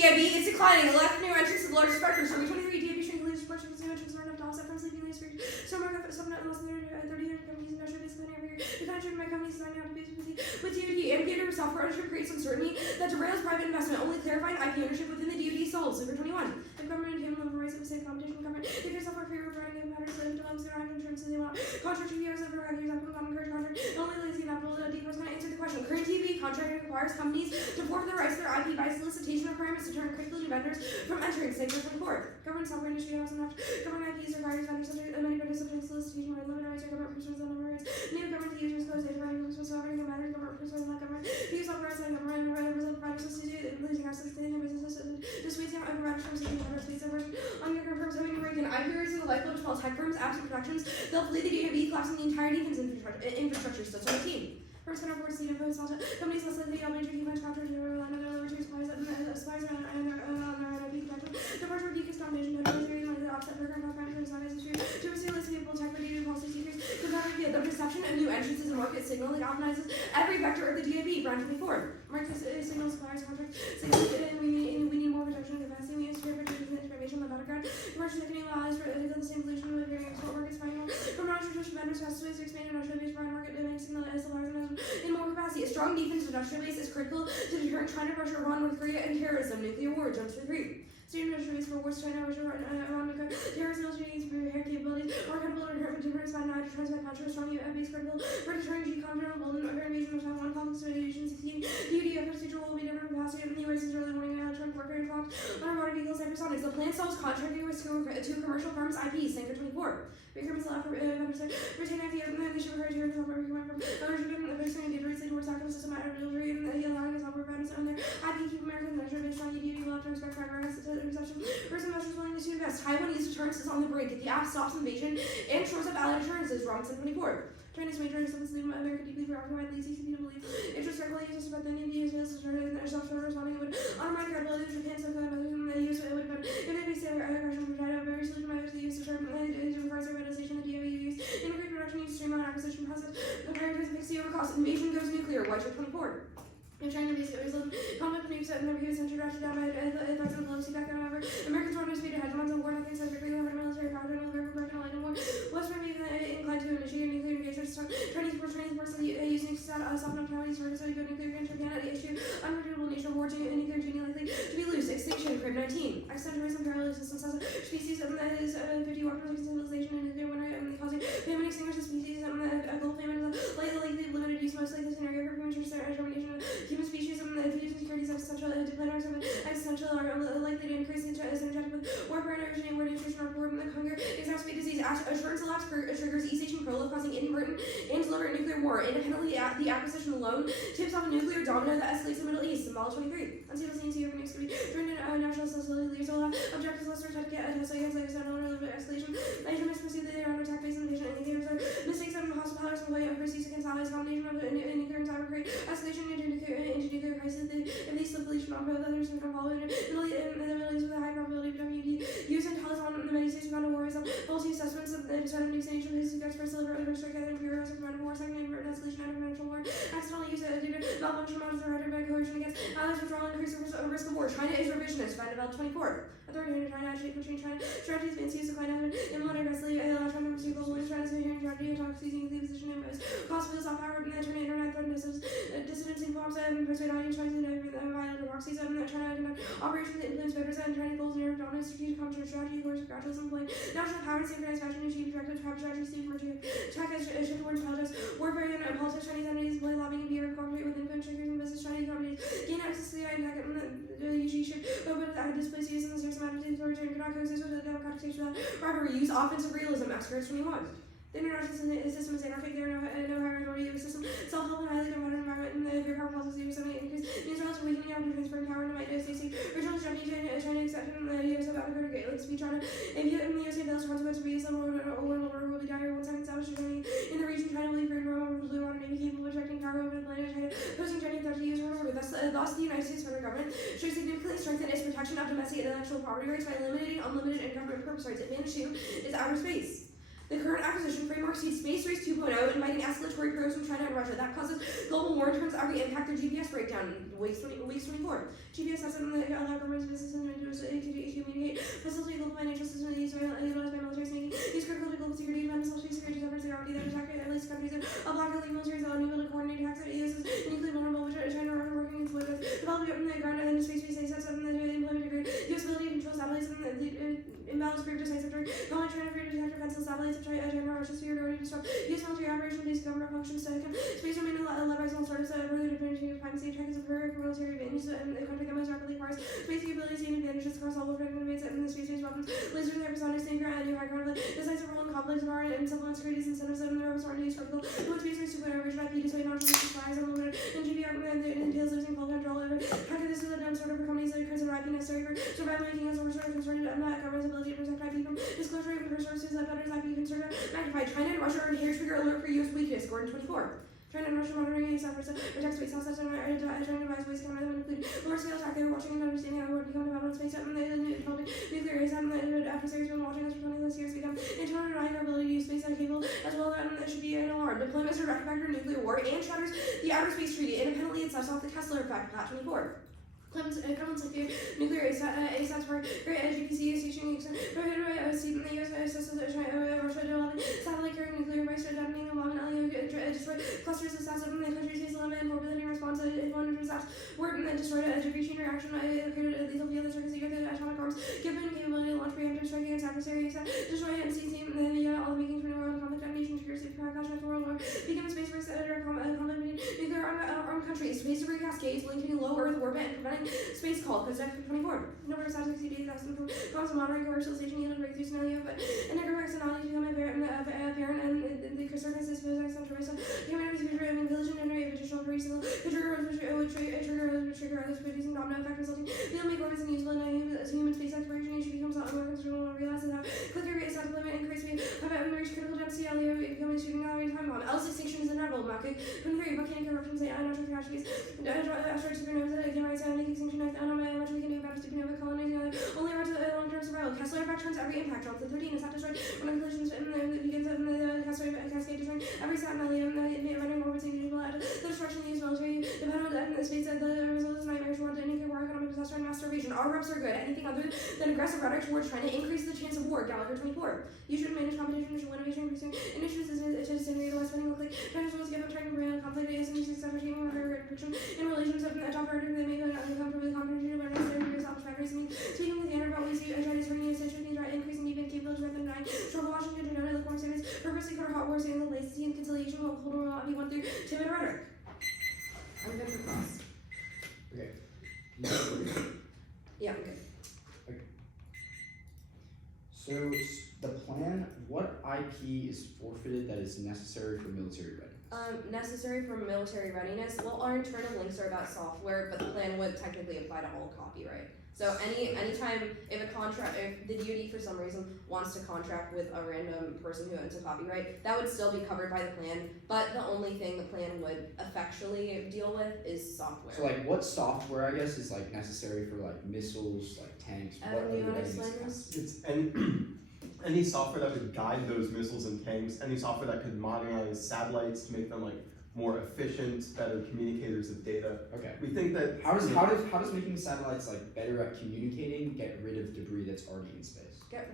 DIB is declining. Elect new entrants to the largest spectrum. 2023 DIB shrinking leaders portion new entrants are enough to offset from sleeping leaders. Some are not less than 30 companies industrial base planning every year. The contract my company is signing out to be with DoD. MBA software ownership creates uncertainty that derails private investment. Only clarifying IP ownership within the DoD solves. Super 21. The government and him level rights of safe competition government. If your software favor providing game matters, so develops their own insurance they want. Contract to years over 5 years after common courage contract. Only lazy capital decourse going to answer the question. Current TV contract requires companies to forfeit their rights to their IP by solicitation requirements to turn critically vendors from entering Sector 24. Government software industry has enough. Government IPs requires vendors subject many vendors subject to solicitation where limited rights or government persons on rights. New government users close data running from software matters government persons not government. Use software outside government and result providers substitute losing access to their businesses. Dissuades them and providers from seeking other space over on your firms having to break in IP rights in the lifeblood to small tech firms, absent protections. They'll flee the DoD, collapsing the entire defense infrastructure. So 17. First kind of force lead influence companies less likely to operate defense contractors who rely on their overseas supplies and supplies on their IP protection. The partial decrease foundation to advisory like the offset program for financial design is true. To pursue less people tech for DoD policy seekers. The perception of new entrants is a market signal that galvanizes every vector of the DoD. Brand 24. Market signal suppliers contract signals we need more protection and capacity. We use to protect information on the battleground. Commercial ticketing allows for the same solution with varying export markets final. From non-traditional vendors fast ways to expand industrial base broad market domain signal as suppliers and in more capacity. A strong defense industrial base is critical to deter China, Russia, Iran, North Korea, and terrorism. Nuclear war jumps to 3. Student industrial base for wars China, Russia, Iran, terrorism, military needs, repair capabilities, more capable to hurt to expand not to transmit culture, strong base critical for deterring G-Com, general golden, over invasion of Taiwan, conflicts, situation 16. DoD procedural will be different capacity in the U.S. is early warning Trump warfare clocks, underwater vehicles, hypersonics. The plan sells contracting risk to commercial firms, IP, Sector 24. Procurement allowed for vendors retain IP and they should require to procurement from ownership and fixing and data rates towards active system matter delivery and allowing the software vendors to own their IP, keep American industrial base strong. DoD will have to respect private rights to reception. First investors willing to invest. Taiwan needs deterrence is on the brink. If the app stops invasion and shores up allied assurances, Robinson 24. Chinese major instruments leave America deeply preoccupied, leads easy to believe. Interest circle uses about the Indian US self-serve responding would undermine the credibility of Japan, so good, and the US would have been if they face their aggression from China, very solution matters the use to term requires urbanization of the DoD use, integrate production use, streamline acquisition process, the prioritize fix the overcost, invasion goes nuclear, White 24. In China, basically, result conflict nukes in the previous introduction down by thousands of Pelosi back then, however, Americans were undisputed hegemons of war, nothing says strictly over military power, general American line of war. Western being inclined to initiate nuclear engagement, Chinese force use nukes to soften up Taiwanese forces, so you go nuclear against Japan at the issue, unpredictable nature of war, nuclear genie likely to be loose, extinction, crib 19. Accentuation parallel systems has a species that is 50 weapons of civilization and nuclear winter, causing famine extinguishes species, a global famine is likely limited use, most likely scenario for premature termination. Human species and the food security is existential, dependent on existential are likely to increase synergetic with warfare and originating where nutrition or poor hunger, exacerbate disease, assurance elapse triggers ESH and prolo, causing inadvertent and deliberate nuclear war. Independently, the acquisition alone tips off a nuclear domino that escalates the Middle East. Symbol 23. Unstable scenes here for nukes to be turned into national society leaders will have objectives less protected against like escalation. Asian must pursue the under attack based invasion indicators are mistakes on hostile powers and way overseas against allies, combination of nuclear and cyber create escalation into nuclear crisis. If they slip deletion on both others and follow in the Middle East with a high probability of WD. Use intelligence on the many states around the war is faulty assessments of the design of nukes and Asian places against first deliver over strike other imperials of war, second invert escalation out of conventional war. Accidentally use it due to malfunction models or by coercion against allies withdrawal increase the risk of war. China is revisionist. Find about 24. Authoritarian China agitate between China. Strategies been used to find out implement aggressively allow China to pursue global China's inherent strategy attacks using the position of cost for the soft power and turn internet threat distancing forms and persuade audience trying to violate proxies and China conduct operations that influence voters and China goals and dominant strategic counter strategy course gradualism play national power and synchronized fashion achieve effective trap strategy see emerging attack as shift towards intelligence warfare and politics Chinese entities play lobbying and beer cooperate with influence triggers and business Chinese companies gain access to the attack and the usually shift open displace use in the systematic authoritarian cannot coexist with the democratic state without rivalry use offensive realism experts 21. The international system is anarchic, there are no higher authority of a system, self-help and highly competitive environment, and the power policy of suddenly increase. These results are weakening after transferring power to might SAC. Original strategy China exception, the US about to go to Great Lakes speed China. If you in the USA fails to consequence of US level or will be dire, one second established Germany in the region, China will be free from blue water navy capable of protecting power over the planet, China posing Chinese threat to use world order. Thus the United States federal government should significantly strengthen its protection of domestic and intellectual property rights by eliminating unlimited and government purpose rights. Advantage 2 is outer space. The current acquisition framework sees Space Race 2.0, inviting escalatory probes from China and Russia. That causes global war and turns out to impact their GPS breakdown. Weeks 24. GPS has allow governments, businesses, and individuals to communicate, facilitate global financial systems utilized by militaries, making these critical to global security, defense, military security efforts. They already attack at least countries that block illegal militaries, unable to coordinate attacks at EU's nuclear vulnerable, which China are working with developing up in the ground and space-based assets and the implement of U.S. ability to control satellites and the imbalance of defense sector. Going China for detect defensive satellites of China Russia's superiority to disrupt U.S. military operations, basic government functions, space domain led by small startups that really depend on primacy, check is a for military advantage, and the country that most rapidly acquires space capabilities and advantages across all over advanced in the space-based weapons, lasers, hypersonics, synchro, and new high conflict. Decisive role in conflicts of our and supplement securities incentives and the robust R&D is critical. The space race to original IP display non-traditional supplies and limited and GBR entails losing full control over how to this is a dumb sort of for companies that consider IP necessary for survival, making us over sort of concerned about government's ability to protect IP from disclosure of resources that betters IP concerned magnified. China and Russia are in here trigger alert for U.S. weakness. Gordon 24. China and Russia monitoring these efforts to protect space assets and trying to devise ways to counter them, include lower scale attack. They were watching and understanding how the world become development space and the developing nuclear ASAP and the adversaries have been watching us for 20 plus years become internal and denying our ability to use space as capable as well, and it should be an alarm. Deployments are direct factor in nuclear war and shatters the Outer Space Treaty independently and sets off the Kessler effect. Pat 24. Clemens like nuclear ASATs for GPC station prohibited by in the US Russia developing satellite carrying nuclear device detonating a bomb and destroy clusters of sats in the country's base limit and 4 billion in response to 100 sats were destroyed a degradation reaction created a lethal field that circus secret atomic arms given capability to launch preemptive strike against adversaries destroy and seize all the makings for new world conflict detonation triggers contract world war become a space race conflict between nuclear armed countries space debris cascades linking low Earth orbit and preventing space call, because 24. Number of satellites exceeded 8,000 from bombs monitoring commercialization yielded breakthrough scenario, but integrated technology become apparent and the surface is physics and traverse humanity's future and village and generate additional operational trigger other species and domino effect resulting they'll make orbits unusable in human space exploration issue becomes a lot more concerned when realize that clicker rate is set deployment increase we have at reach critical density LEO becoming a shooting gallery time bomb. L6 extinction is inevitable. Maki 23. Volcanic eruptions and natural catastrophes. Asteroid supernovas that can rise and make extinction. I don't know much we can do about a supernova colonizing only about long-term survival. Kessler effect turns every impact drop. The 13 is not destroyed when the collisions begins in the Kessler cascade destroying every sat in LEO running orbits and usable at the destruction of the US military dependent on the space that the result is nightmarish war to nuclear war, economic disaster, and mass starvation. Our reps are good. Anything other than aggressive rhetoric towards China increases the chance of war. Gallagher 24. You should manage competition, you should win innovation, increasing initiatives to disintegrate the West spending look like China's rules give up trying to bring on conflict, ASMC successful taking over friction in relations of the top rhetoric they make come from the competition of awareness and establish factories. Speaking with the end about ways China's turning essentially increasing defense capabilities rather than denying struggle Washington to know the corner statements purposely cut hot wars and the latency and conciliation will hold will not be one through timid rhetoric. I'm good for cross. Okay. Yeah, I'm good. Okay. So the plan, what IP is forfeited that is necessary for military readiness? Necessary for military readiness. Well, our internal links are about software, but the plan would technically apply to all copyright. So anytime if the DoD for some reason wants to contract with a random person who owns a copyright, that would still be covered by the plan. But the only thing the plan would effectually deal with is software. So like what software I guess is like necessary for like missiles, like tanks, what do you want to explain this? It's any software that would guide those missiles and tanks, any software that could modernize satellites to make them like more efficient, better communicators of data. Okay. We think that how does making satellites like better at communicating get rid of debris that's already in space?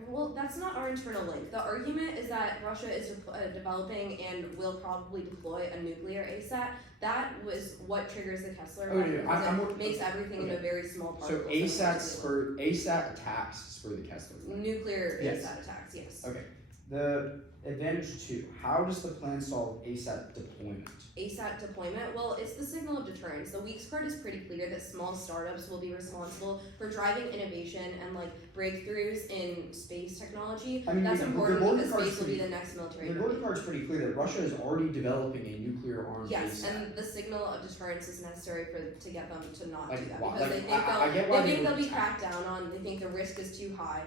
Well, that's not our internal link. The argument is that Russia is developing and will probably deploy a nuclear ASAT. That was what triggers the Kessler effect. It makes everything into very small particles. So ASAT attacks spur the Kessler effect. Nuclear ASAT attacks, yes. Okay. The advantage 2. How does the plan solve ASAT deployment? ASAT deployment? Well, it's the signal of deterrence. The weak part is pretty clear that small startups will be responsible for driving innovation and like breakthroughs in space technology. I mean, that's important because space will be the next military. The board card is pretty clear that Russia is already developing a nuclear armed Yes, ASAT. and the signal of deterrence is necessary to get them to not do that why? because they think they'll be cracked down on. They think the risk is too high.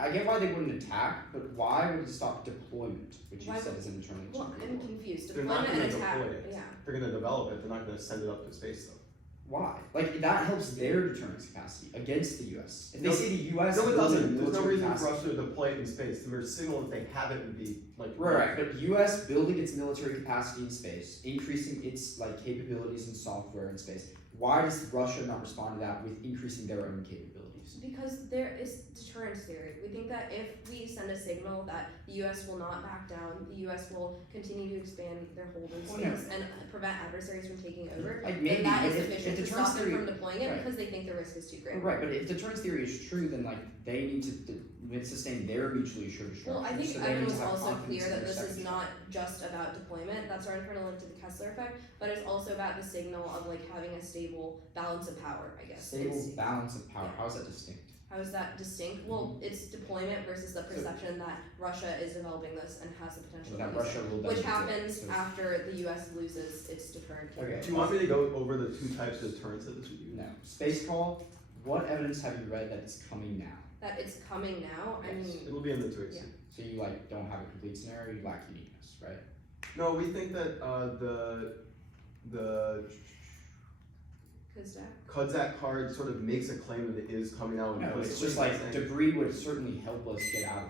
I get why they wouldn't attack, but why would it stop deployment, which you said is an internal? Well, I'm confused. they're not Deployment going to and attack. deploy it. Yeah. They're going to develop it. They're not going to send it up to space though. Why? Like, that helps their deterrence capacity against the U.S. If they No, see the U.S. No, it building doesn't. There's no military reason for capacity, Russia to deploy it in space. The mere signal that they have it would be like right, but U.S. building its military capacity in space, increasing its like capabilities and software in space. Why does Russia not respond to that with increasing their own capabilities? Because there is deterrence theory. We think that if we send a signal that the U.S. will not back down, the U.S. will continue to expand their hold in space and prevent adversaries from taking over, Like then maybe, that but is if sufficient to deterrence stop them theory, from deploying it right. because they think the risk is too great. Right, but if deterrence theory is true, then like they need to sustain their mutually assured destruction. Well, I think so they Ivan need was to have also confidence clear in that their this is second not just about deployment. That's why I'm trying to link to the Kessler effect, but it's also about the signal of like having a stable balance of power, I guess. stable It's- balance of power. How is that distinct? How is that distinct? Well, it's deployment versus the perception that Russia is developing this and has the potential That to use Russia will it, then which deploy. happens So- after the U.S. loses its deterrent Okay. capability. Do you want me to go over the two types of deterrence that this would use? No. Space call. What evidence have you read that it's coming now? That it's coming now. I Yes. mean, It'll be in the tweets. Yeah. So you like don't have a complete scenario. You lack uniqueness, right? No, we think that the because that. Kudzak card sort of makes a claim that it is coming out. No, it's implicitly just by like saying- debris would certainly help us get out of.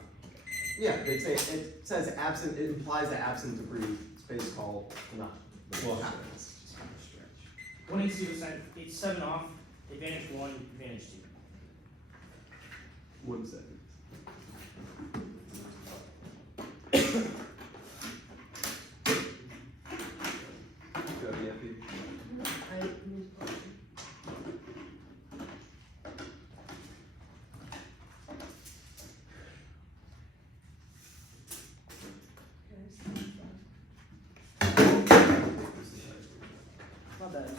Yeah, it says absent. It implies that absent debris, space call will not. Will happen. It's just kind of strange. 182%, it's 7 off, advantage 1, advantage 2. 1 second. Go to the FP. Not bad.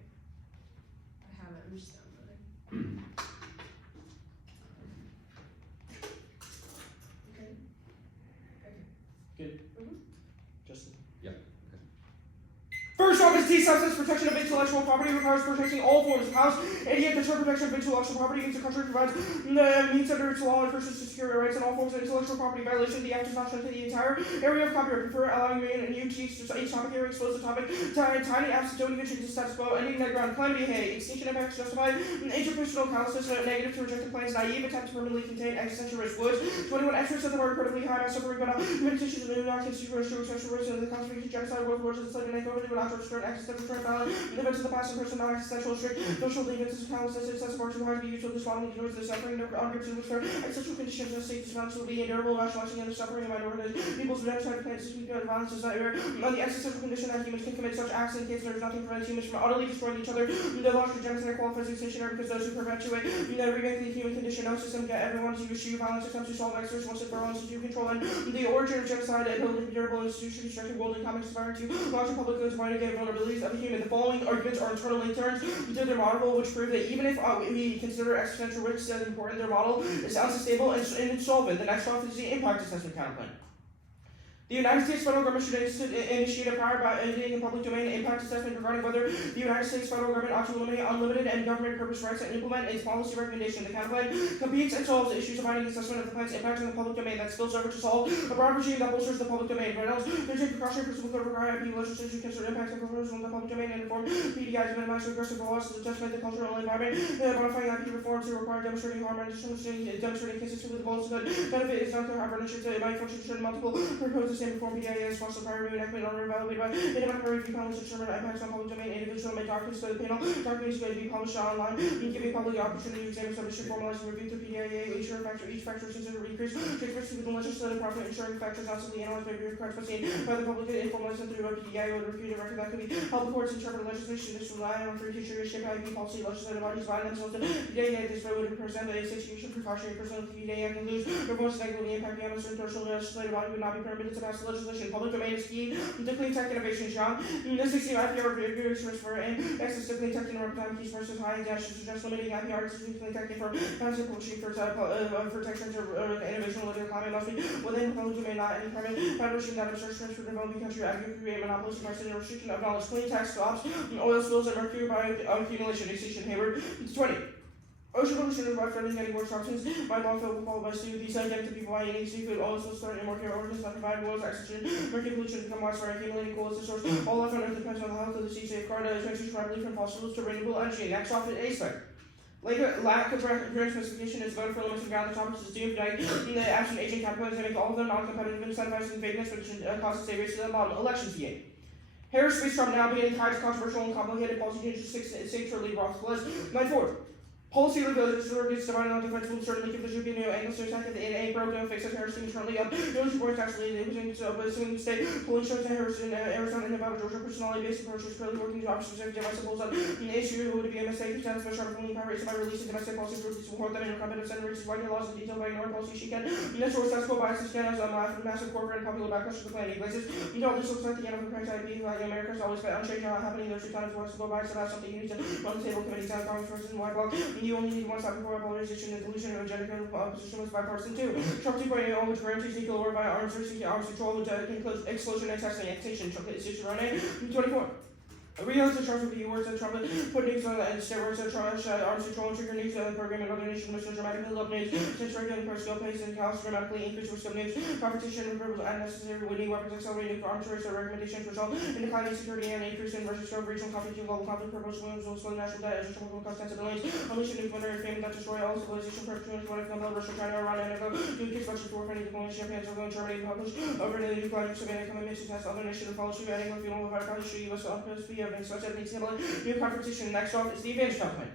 I have it. I'm just downloading. Justin. First off is D-substance protection of intellectual property requires protecting all forms of house, and yet the term protection of intellectual property means the country provides means under its law and persons to secure rights and all forms of intellectual property violation. The act does not shut the entire area of copyright, prefer allowing me and you to each topic area expose the topic tiny apps don't even change the status quo, ending that ground calamity. Hey, extinction impacts justify interpersonal callousness, negative to reject the plans, naive attempt to permanently contain existential risk. Woods 21 experts said the word incredibly high mass suffering, but meditations of not consider to exceptional risk of the conservation genocide, world wars, and enslavement, and COVID, without restraint, existential threat, violent events of the past and present, non-existential strict, social defenses, callousness, excessive or too hard to be used with this model, ignores the suffering, no arguments in which their existential conditions and state response will be endurable, rationalizing the suffering of minorities, people's genocide, plans, violence, desire, on the existential condition that humans can commit such acts in case there is nothing to prevent humans from utterly destroying each other. The logical genocide qualifies as extinction because those who perpetuate remake the human condition, no system get everyone to eschew violence, attempts to solve extras once and for all, institute control, and the origin of genocide and building durable institution, destructive world economics, aspiring to larger public goods, wide again vulnerabilities of the human. The following arguments are internally turned to their model, which prove that even if we consider existential risks as important, their model is unsustainable and insolvent. The next off is the impact assessment counterclaim. The United States federal government should initiate a prior binding and public domain impact assessment regarding whether the United States federal government ought to eliminate unlimited and government purpose rights and implement its policy recommendation. The counterclaim competes and solves the issues of finding assessment of the plan's impact on the public domain that spills over to solve a broad regime that bolsters the public domain. Reynolds, they take precautionary principle to require IP legislation to consider impacts and proposals on the public domain and inform PDI to minimize regressive laws to judgment the cultural environment. Modifying IP reform to require demonstrating harm and demonstrating consistent with the goals of the benefit is not clear. However, it should say it might function should multiple propose the same before PDI is also prior reenactment or evaluated by independent review panels to determine impacts on public domain. Individual may documents to the panel. Documents may be published online, giving public the opportunity to examine submission, formalize and review through PDIA. Ensure factor each factor is considered increase. Take risks within legislative profit, ensuring factors not simply analyzed by bureaucrats but seen by the public and formalized through a PDIA or reviewed record that could be help the courts interpret legislation. This rely on free future shape IP policy legislative bodies by themselves. PDIA this way would present a situation precautionary person with PDIA can lose or most negatively impact beyond a certain threshold. Legislative body would not be permitted to pass legislation. Public domain is key to clean tech innovation, John. The 16 IPR review search for access to clean tech and runtime keys versus high dash to suggest limiting IPR to clean tech for concept publishing for tech transfer innovation within the economy must be within the public domain, not any private publishing that observes transfer developing country agri create monopolies and pricing and restriction of knowledge. Clean tech stops oil spills and mercury by accumulation. Extinction Hayward 20. Ocean pollution is by friendly getting worse options. My landfill will follow by sea. These get to people buying any seafood. Also start in more care organs that provide water oxygen. Mercury pollution become widespread, accumulating coal as a source. All life on Earth depends on the health of the sea. Safeguard transition rapidly from fossils to renewable energy. Next off is ASPEC. Lack of grant specification is voted for limits and ground topics is doomed. The action agent capital to make all of them non-competitive, incentivizing vagueness, which causes a race to the bottom. Election fee. Harris Space Trump now beginning tied to controversial and complicated policy changes 6 for lead Roth plus 9-4. Policy revisions gets divided on defense will certainly give the Jupiter angles to attack at the A broke down fix as Harrison currently up. Those reports actually swing state polling shows that Harrison, Arizona, and Nevada, Georgia personality based approach is currently working to options specific device pulls up. The issue would be a mistake to stand special only power rates by releasing domestic policy groups to support that in competitive center rates writing laws in detail by ignoring policy she can. The source that's biases can as massive corporate and popular backlash to the planning places. This looks like the end of the price IP like America's always been unchanged not happening. There's 2 times once to go by, so that's something you need to run the table committee down conference and white block. You only need one stop before polarization and delusion of gender opposition was bipartisan too. Trump 2.0, which guarantees nuclear war by arms control, which includes explosion and testing extinction. Trump is issued around 24. Real to Trump with the words that Trump put news on and steroids that arms control and trigger news program and other nations which dramatically love news since regular per scale pace and chaos dramatically increase risk of news competition with verbal unnecessary with new weapons accelerating nuclear arms race or recommendations result in declining security and increase in versus scope regional conflict and global conflict purpose williams will slow national debt as Trump will cost tens of billions unleash a nuclear fame that destroy all civilization perpetuating what if Nobel Russia China Iran and Echo new kids budget for any diplomacy champions will go in Germany published over the nuclear survey commitment to test other nations and follow suit adding with fuel of our country US office we have been such a new competition. Next off is the advantage campaign.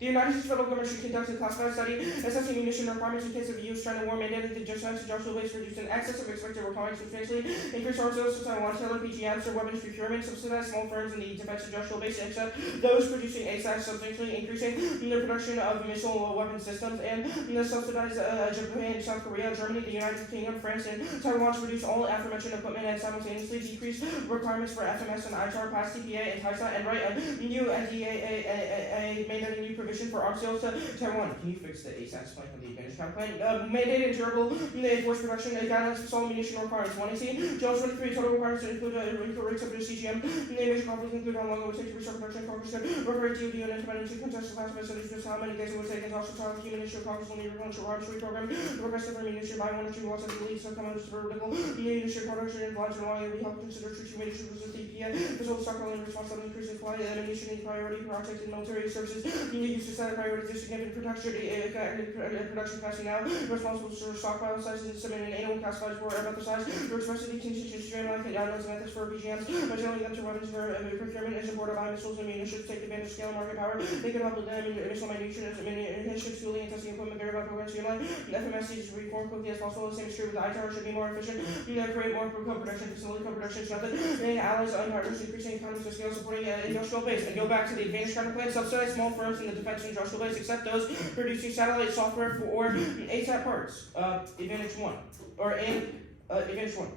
The United States federal government should conduct a classified study assessing munition requirements in case of use China war mandated the genocide industrial base reduced in excess of expected requirements substantially increase arms sales to Taiwan, tailor PGMs or weapons procurement, subsidize small firms in the defense industrial base except those producing ASAC substantially increasing the production of missile weapon systems and subsidize Japan, South Korea, Germany, the United Kingdom, France, and Taiwan to reduce all aforementioned equipment and simultaneously decrease requirements for FMS and ITAR, pass TPA, and TISA, and write a new NDAA mandating new provision for arms sales to Taiwan. Can you fix the ASAC plank on the advantage campaign? Mandated durable force production guidelines for solid munition requirements. 1AC. Jones 23 total requirements include rates up to CGM. The major conflicts include how long it would take to restart production. Congress could refer DOD and implement to contest the classified studies just how many days it would take and also tell key munition Congress will need to launch a arms free program. The request of ammunition by 1 or 2 watts of the lead so come out as vertical. Munition production and launch and long we help consider true munition versus the EPA. As well as stockpiling in response to increasing supply ammunition in priority projects and military services. The use to set a priority significant production capacity now. Responsible for stockpile sizes and submitting an annual classified for about the size. The responsibility continues to streamline guidelines and methods for PGMs. By generally them to weapons for procurement and support of missiles and munitions take advantage of scale and market power. They can help with them in missile munitions, fueling and testing equipment, very well programs streamline. FMS needs to reform quickly as possible. The same is true with the ITAR should be more efficient. Create more co-production facility, co-production method. And allies and partners increasing economies of scale supporting industrial base. And go back to the advantage counterplan. Subsidize small firms in the defense industrial base except those producing satellite software for ASAP parts. Advantage 1. Advantage 1.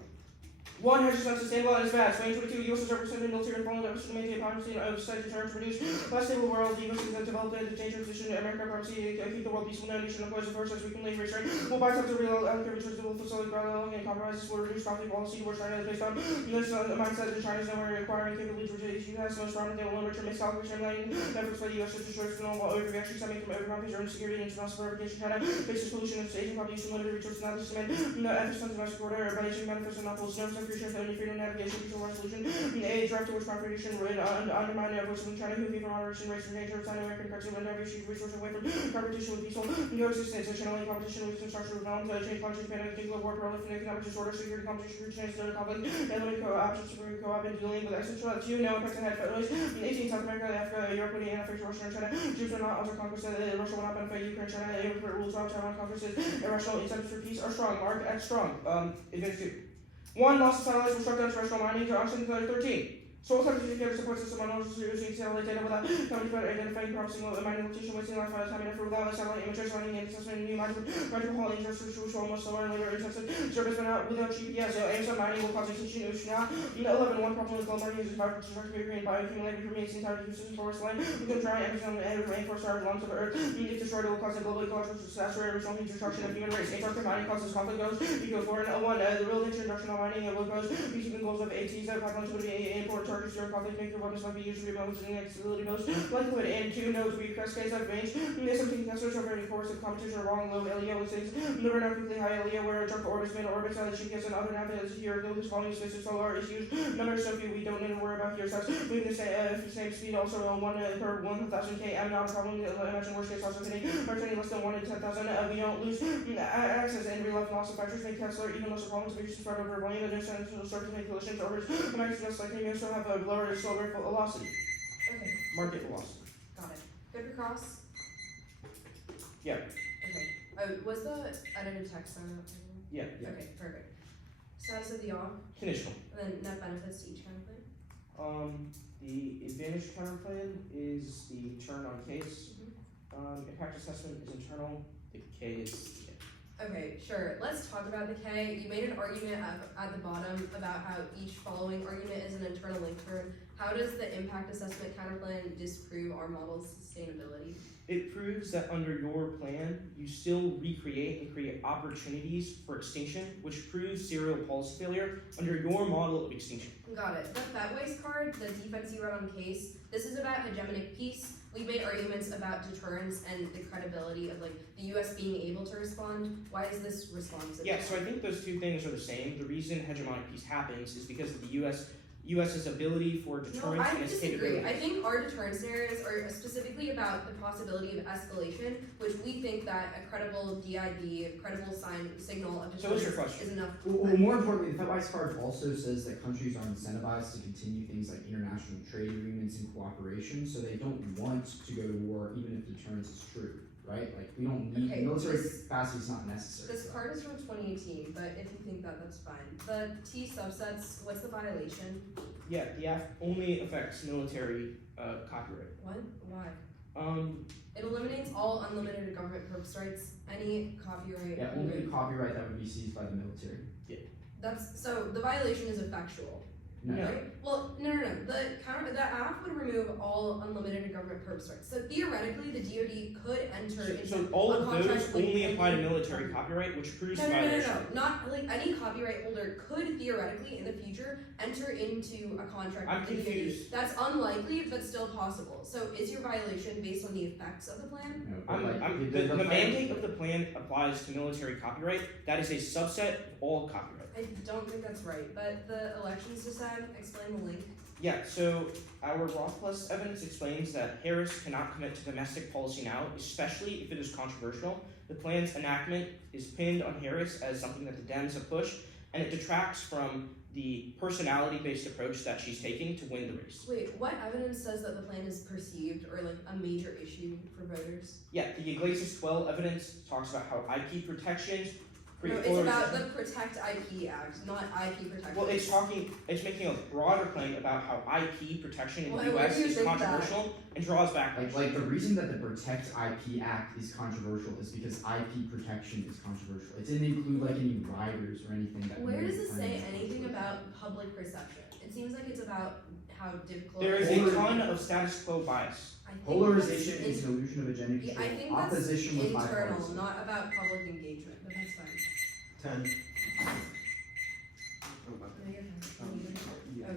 One has just sustainable at its vast. 2022, U.S. Reserve Percent military following that was to maintain policy of state returns produced less stable world. The U.S. has developed and change position in American policy keep the world peaceful. No nation employs the force as frequently restrained. Will buy up to real allocated returns will facilitate parallel and compromises will reduce conflict policy where China is based on. This mindset that China is nowhere requiring capabilities which has most strong. They will limit or miscalculation efforts by the U.S. to destroy normal overreaction stemming from overconfidence or insecurity and international verification. China faces pollution and Asian population limited resources not just demand. No efforts on domestic order or by Asian manifesto not full snow creation of any freedom navigation control resolution. A direct towards confrontation would undermine the efforts of China who favor moderation, race, and nature of China American country would never achieve resource away from competition with peaceful coexistence. Channeling competition with construction with knowledge, change countries, pandemic, nuclear war, proliferation, economic disorder, security, competition, change, conflict, and limited co-options for co-op in dealing with essential. 2. No impact on head federalists. In 18, South America, Africa, Europe, would affect Russia and China. Jews are not under conquest. Russia will not benefit Ukraine, China. Rules around Taiwan conferences. Irrational incentives for peace are strong. Mark X strong. Advantage 2. 1. Loss of satellites will shut down terrestrial mining. Option 13. Soul certificate support system on using satellite data without company for identifying promising mining location, wasting life time and effort without satellite images, running and assessment new mining hauling infrastructure, which will almost slower and later intensive service without GPS. So ASM mining will cause extinction ocean. 11. One problem with global mining is environmental destruction and bioaccumulated remains entire ecosystem forest land. We can dry Amazon and rainforest are lungs of Earth. If destroyed, it will cause a global ecological disaster, resulting in destruction of human race. Antarctic mining causes conflict goes. Eco 4 and 1. The real nature industrial mining will pose peacekeeping goals of ATs. Pipelines would be important structures during conflict make your weapons might be used to remote and accessibility most likelihood. And 2, nodes we press case of range. Some contestants are very coercive competition are wrong, low LEO things. The run quickly high LEO where a jump orbits, middle orbits, and the GPS and other navigators here, go this volume space is solar is used. Numbers so few we don't need to worry about here. Such moving the same speed also 1 per 1,000 K. I'm not a problem. Imagine worst case also hitting or turning less than 1 in 10,000. We don't lose access and real life loss of factors make Tesla even less a problem to be spread over volume and there's start to make collisions over American just like you also have a lower slower velocity. Okay, Market velocity. got it. Good for cross? Yeah. Okay. Oh, was the edited text on that? Yeah. Yeah. Okay, perfect. Status of the off, Conditional. and then net benefits to each kind of plan. The advantage counter plan is the turn on case. Impact assessment is internal. The K is Okay, sure. Let's talk about the K. You made an argument at the bottom about how each following argument is an internal link term. How does the impact assessment counterplan disprove our model's sustainability? It proves that under your plan, you still recreate and create opportunities for extinction, which proves serial policy failure under your model of extinction. Got it. The FedWaste card, the defense you wrote on case, this is about hegemonic peace. We've made arguments about deterrence and the credibility of like the U.S. being able to respond. Why is this responsive? Yeah, so I think those two things are the same. The reason hegemonic peace happens is because of the U.S.'s ability for deterrence No, I and its disagree. capability. I think our deterrence scenarios are specifically about the possibility of escalation, which we think that a credible DIB, a credible signal of So what's your deterrence question? is enough. Well, more importantly, the FedWise card also says that countries are incentivized to continue things like international trade agreements and cooperation, so they don't want to go to war even if deterrence is true, right? Like, we don't need, Okay, military this- capacity is not necessary. This card is from 2018, but if you think that, that's fine. The T subsets, what's the violation? Yeah, the act only affects military copyright. What? Why? Um, It eliminates all unlimited government purpose rights, any copyright. Yeah, only copyright that would be seized by the military. That's, so the violation is effectual, No. right? Well, no. The act would remove all unlimited government purpose rights. So theoretically, the DoD could enter into so all a of contract those with only any- apply to military copyright, which proves No, violation. not like any copyright holder could theoretically in the future enter into a contract I'm with the DoD. confused. That's unlikely, but still possible. So is your violation based on the effects of the plan? No, but like, The plan- mandate of the plan applies to military copyright. That is a subset of all copyright. I don't think that's right, but the elections decide, explain the link. Yeah, so our Roth Plus evidence explains that Harris cannot commit to domestic policy now, especially if it is controversial. The plan's enactment is pinned on Harris as something that the Dems have pushed, and it detracts from the personality-based approach that she's taking to win the race. Wait, what evidence says that the plan is perceived or like a major issue for voters? Yeah, the Iglesias 12 evidence talks about how IP protections No, create it's about polarization. the Protect IP Act, not IP protection. Well, it's making a broader claim about how IP protection in Why the would US you is think that? controversial and draws back. Like the reason that the Protect IP Act is controversial is because IP protection is controversial. It didn't include like any riders or anything that. Where made does it say determinants anything controversial. about public perception? It seems like it's about how difficult. There is it a ton of status quo bias. I think Polarization that's is an illusion of agenda Yeah, control. I think that's Opposition was internal, bipartisan. not about public engagement, but that's fine. 10. No, you're fine. Oh, but, yeah.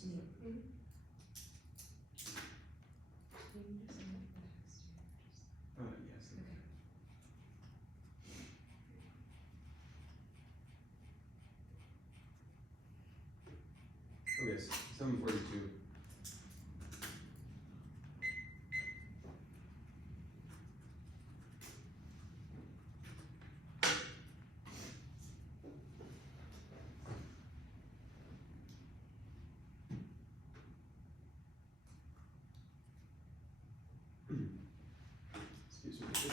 Yes. Okay, so 742. Excuse me.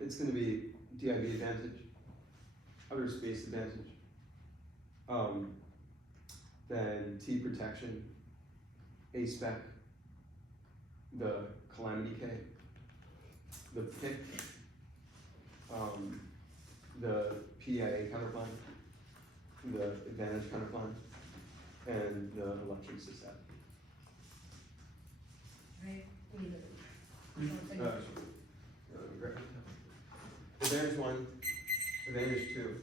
It's going to be DIV advantage, outer space advantage, then T protection, A spec, the calamity K, the PIC, the PIA counterplan, the advantage counterplan, and the election system. Right? We need it. Advantage 1, advantage 2,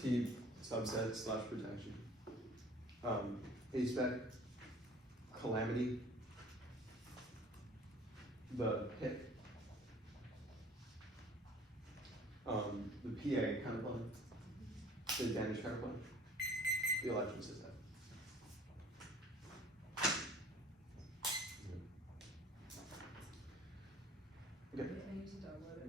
T subset / protection, A spec, calamity, the PIC, the PA counterplan, the advantage counterplan, the election system. Okay. I need to download it.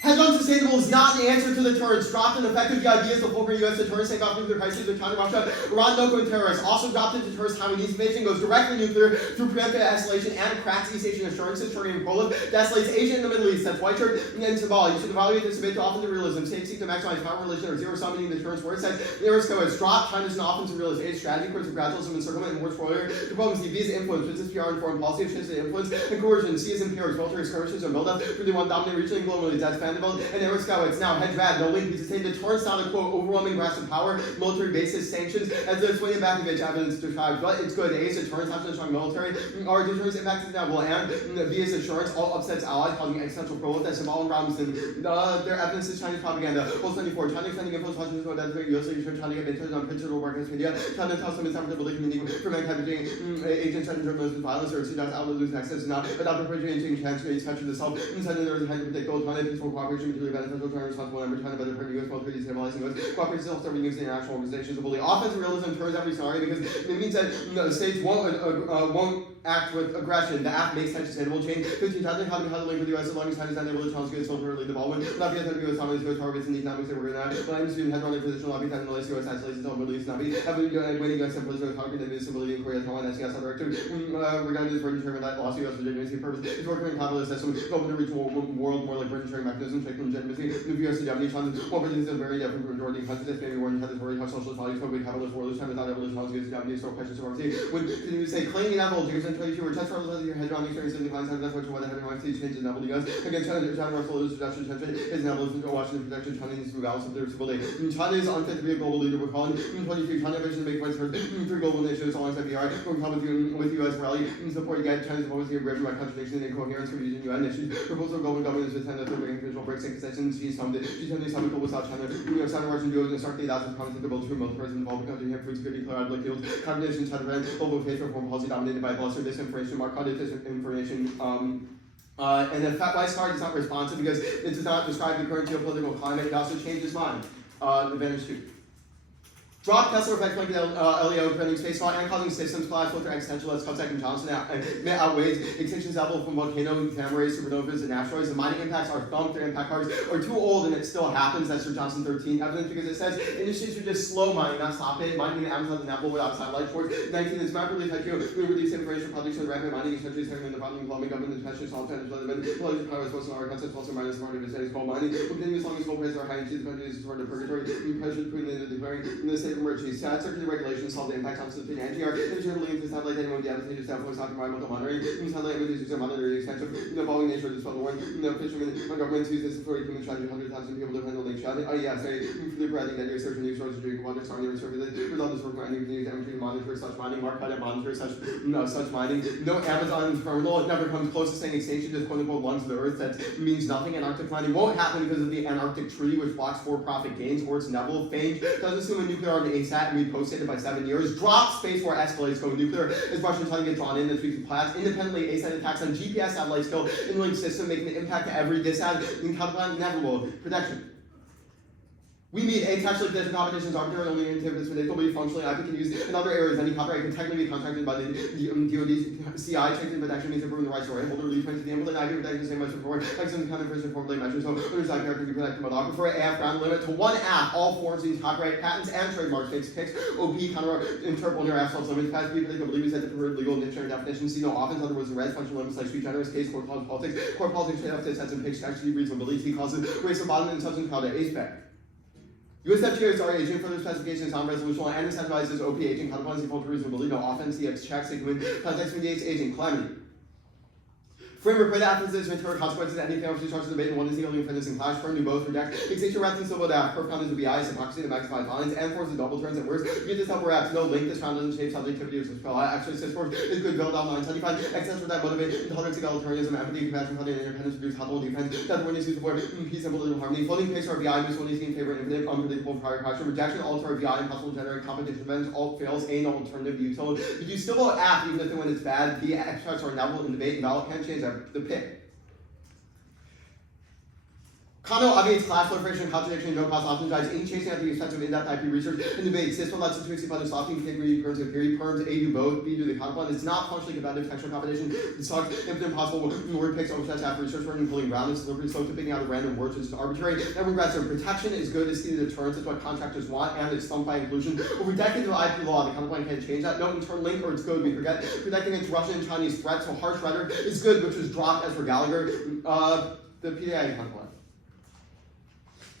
Hedge unsustainable is not the answer to the deterrence. Dropped in effective ideas of over U.S. deterrence, take off nuclear crises to counter Russia, Iran, no and terrorists. Also dropped in deterrence Taiwanese invasion, goes directly nuclear through preemptive escalation and cracks East Asian assurances, turning Poland, desolates Asia and the Middle East, sets white shirt and symbolic. You should evaluate this debate too often to realism. States seek to maximize power, religion, or zero sum meaning the deterrence where it says the Erisco has dropped China's an offensive realist age strategy, course of gradualism, encirclement, and words for earlier diplomacy, visa influence, business PR, and foreign policy, shifts to influence, and coercion, C as in PRs, military skirmishes, or build-up, really want dominate regionally, globally, that's Vanderbilt, and Erisco. It's now hedge bad, no link, because saying deterrence not a quote overwhelming grasp of power, military bases, sanctions, as the Swing and Bakovich evidence described. But it's good. A is deterrence, not strong military. Our deterrence impacts is inevitable, and B is assurance, all upsets allies, causing existential growth. That's all Robinson. Their evidence is Chinese propaganda. Post 94, China extending influence, Washington, so that's very US leadership, China get interested on principal workers media. China tells them it's not for the community for mankind between agents and journalists with violence or suggests outlets losing access, not adopt a project and change hands, create touch of the self, and sending there is a hand to predict goals, China peaceful cooperation, mutually beneficial, China responsible, and China better for US military destabilizing US cooperation, self-serving news international organizations will bully. Offensive realism turns every scenario because it means that states won't act with aggression. The act makes such sustainable change. 15. China how to link with the US as long as China is unable to challenge US militarily development. Not because the US Thomas US targets and economics that we're not. But I'm student headrunning position lobby time unless US isolations don't release not be. Having winning US influence or target and stability in Korea, Taiwan, SCS, other active. Regarding this Britain determined that lost US legitimacy purpose is working in capitalist system. Open to reach world more like Britain sharing mechanism, checking legitimacy. The US Japanese China's more Britain is very different from majority countries. Maybe one has very high social values, but we capitalist world. This time is not evolution. Japanese store questions of would continue to say claiming inevitable to 22 or test for your head-on experience in the client's that's what the heavy market changes inevitable to us. Again, China Russell is reduction tension is inevitable to Washington protection. China needs to balance of their stability. China is unfit to be a global leader. We're calling 23 China vision to make voice heard. 3 global nations alongside BR. We're coming with US rally support again. China's policy of bridging by contradiction and incoherence between UN nations. Proposal of global government is to attend the third individual breaks and concessions. G70 summit global South China. South Russian duos and start the last comments to build true military involved country have food security, clear outlook fields, combination, China brand, global faith reform policy dominated by bluster, disinformation, market disinformation. And the Wise card is not responsive because it does not describe the current geopolitical climate. It also changes mind. Advantage 2. Drop Kessler effect like the LEO printing space flight and causing systems collapse, filter existentialist, Cubsack and Johnson outweighs extinctions level from volcano, gamma rays, supernovas, and asteroids. The mining impacts are thumped, their impact cards are too old, and it still happens. That's Sir Johnson 13 evidence because it says industries should just slow mining, not stop it. Mining in Amazon and Apple without satellite ports. 19 is rapidly IQ. We release information projects on rapid mining countries having the problem involving government intervention, solid political power is also our concepts also minus part of its coal mining. Continuing as long as coal prices are high and cheap, the country is toward the purgatory. Pressure put in the declaring in the state of emergency. Circular regulations solve the impact on citizen NGR. Internally, to satellite anyone the advantageous standpoint of environmental monitoring. Satellite images use monitoring extension. The following nature of this federal one. Fishermen and governments use this for human strategy. 100,000 people to handle lake shouting. Oh yeah, sorry. For the breathing that you're searching new sources of drinking water, starting to reserve it. Result is work for any continuous energy to monitor such mining. Mark how to monitor such mining. No Amazon terminal. It never comes close to saying extinction. Just quote unquote lungs of the earth. That means nothing. Antarctic mining won't happen because of the Antarctic treaty, which blocks for-profit gains. Or its Neville Fane does assume a nuclear armed ASAT and we posted it by 7 years. Drop space war escalates, go nuclear as Russian trying to get drawn in this week's plans. Independently, ASAT attacks on GPS satellites kill in-link system, making an impact to every disad in counterplan inevitable protection. We mean asexually different competitions arbitrary only inhibits predictably functionally. IP can use in other areas. Any copyright can technically be contracted by the DoD CI. Checks in protection means improving the rights of right holder. Lead to the implement IP protection the same much before. Like some kind of person formulate measures. So others like can be protected by law. For AF ground limit to one app. All forms use copyright patents and trademarks. Takes picks. OP counter interpol near absolute limits. Past people predictable believe that the preferred legal dictionary definition. See no offense. Other words, the red functional limits like sweet generous case court clause politics. Court politics trade off to sets and picks actually reasonability causes race of bottom and substance called an ace spec. USFGA is aging further specifications on resolution and incentivizes OP aging, counterpoints default to reasonability, no offense, CX checks, segment, context mediates aging, calamity. Framework with absences, material consequences, any family charges debate, and one is the only offenders in clash, firm do both, reject, extinction rats and civil death, perf count is the BI, hypocrisy to maximize violence, and force the double turns and worse. Read this help apps, no link, this round doesn't shape subjectivity or spell. Actually, says force is good, build out 975, excess for that motivate, intolerance, egalitarianism, empathy, compassion, and independence, reduce hostile defense, that one is used for peace and political harmony, floating pace or BI, moves one is in favor of infinite, unpredictable prior posture, rejection, alter BI, impossible generate competition events, alt fails, a no alternative utility. But you still vote app even if when it's bad, the extracts are inevitable in debate, and valid can't change the pick. Kano obviates class proliferation, contradiction, no cost optimizes in chasing at the expense of in-depth IP research and debate. System lets intuitive by the softening category perms of period perms, A do both, B do the counterplan. It's not functionally competitive textual competition. It sucks infinite possible word picks oversets after research work and pulling round and slippery slope to picking out of random words, which is arbitrary. And regrets are protection is good, it's the deterrence, it's what contractors want, and it's thumped by inclusion. Over decades of IP law, the counterplan can't change that. No internal link or it's good. We forget protecting against Russian and Chinese threats, so harsh rhetoric is good, which was dropped as for Gallagher. The PDI counterplan.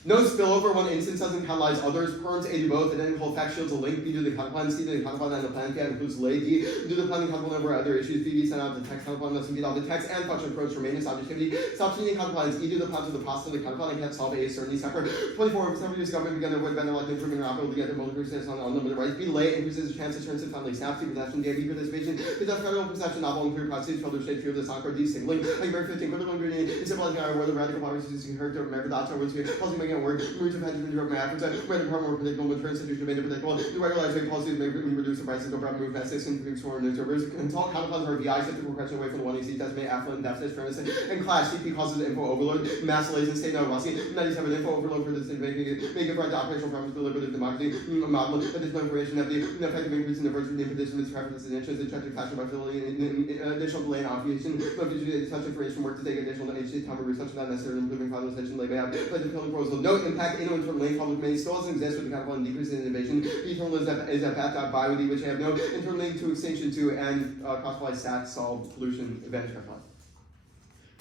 No spillover, one instance doesn't catalyze others. Perms, A do both, identical effect shields a link, B do the counterplan, C do the counterplan, and the plan can includes delay, D do the planning counterplan over other issues, B send out the text counterplan, doesn't feed off the text, and function approach for maintenance objectivity. Stop cheating counterplans, E do the plans of the process of the counterplan, and can't solve A certainly separate. 24, several years government began to avoid vendor like improvement or ability to get the multiple percent on unlimited rights. B delay increases the chance to turn to finally snaps, C possession, D participation, conduct federal possession, novel and clear processes, further state fear of the soccer, D signaling, like very 15, critical ingredient, in simplifying our word of radical powers is character of dots or words, causing making it work, root of interrupt my efforts, where the department more predictable, mature institution made it predictable, the regularized rate policies may reduce the prices, go broad move fast, system to explore new servers, consult counterplans or VI, set the progression away from the one EC, decimate affluent deficit, fairness, and clash, CP causes info overload, mass delays and state no lossy, 97 info overload for this making it right to operational problems, deliberative democracy, model, additional information that the effective increase in the virtue of the imposition is preferences and interests, attractive fashion by filling additional delay in obfuscation, but usually such information work to take additional HC time over such not necessarily improving finalization, lay out, but the filling proposal, no impact, anyone from lane public may still doesn't exist with the counterplan decrease in innovation. The internal is at path.by with which have no internal link to extinction to and cross-apply stat solve pollution event counterplan.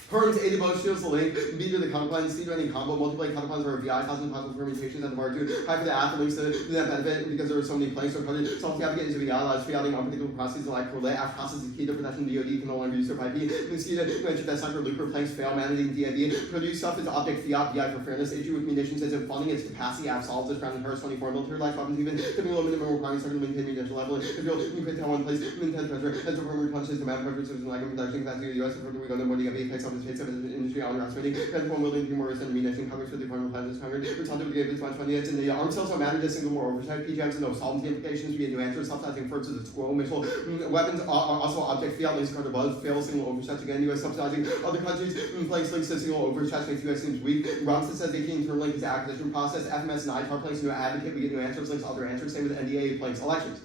Perms, A to both shields the link, B to the counterplan, C to any combo, multiply counterplans or VI, thousand possible permutations at the bar 2, high for the app, links to that benefit because there are so many planks, so coded, self-navigate into VI allows free-outing unpredictable processes like correlate, app process is key to protection, DOD can no longer use their IP, and C to mention that sucker looper planks fail, managing DID, produce stuff is object fiat, VI for fairness, issue with munitions isn't funding its capacity, app solves this ground in Paris 24, military life weapons even, typically low minimum requirements are to maintain munition level, if you can tell one place, intense pressure, as a firm punches the map pressure system like production capacity of the US, and we go to what do you have apex of the states of industry on estimating that 4 million people more than mean Congress with the formal plans Congress responded to give this 120 in the arms sales are matter just single more oversight PGMs and no solvency implications via new answers subsidizing first as squirrel missile weapons are also object fiat links card above fail single oversight again US subsidizing other countries place links to single oversight makes US seems weak. Robinson says they can internal link is the acquisition process. FMS and ITAR planks new advocate we get new answers links other answers same with NDA planks elections.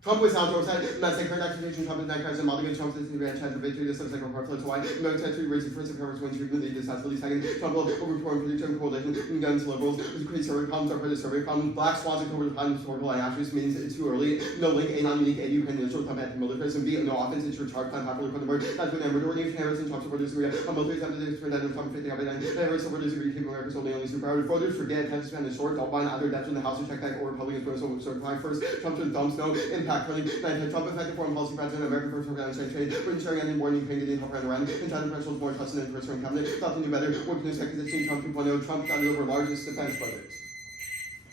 Trump was not outside. That's like current accusation. Trump is not present. Mulligan. Trump is in the ranch. Has a victory. This looks like a hard flip. Why? American country raising first of Congress when treatment lead decisively second. Trump will overturn prediction coalition guns liberals. Create survey problems. Are for the survey problems. Black swans October the time historical and actions means it's too early. No link. A non-unique. A Ukraine initial Trump anti-militarism. B no offense. It's your charge plan popular for the word. That's when majority of Harrison Trump supporters agree. Military activities for that and Trump fitting up and Harris supporters agree. Keep America's only superpower. Voters forget. Have to spend the short. Don't buy either. That's when the House will check back or Republicans first. So certify first. Trump to dumps no impact. Trump effective foreign policy president, American first organized trade, Britain sharing any war in Ukraine, didn't help around, and China thresholds more trust in the first cabinet, thought to do better, working to second position, Trump 2.0, Trump founded over largest defense budgets.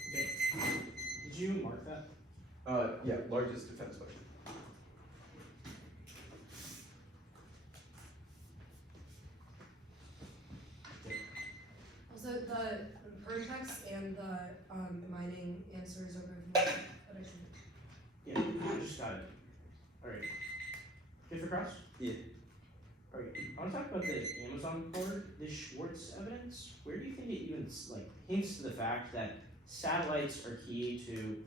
Okay. Did you mark that? Yeah, largest defense budget. Also, the vertex and the mining answers are both what I should. Yeah, I just got it. Alright. Good for cross? Yeah. Alright, I want to talk about the Amazon card, this Schwartz evidence. Where do you think it even hints to the fact that satellites are key to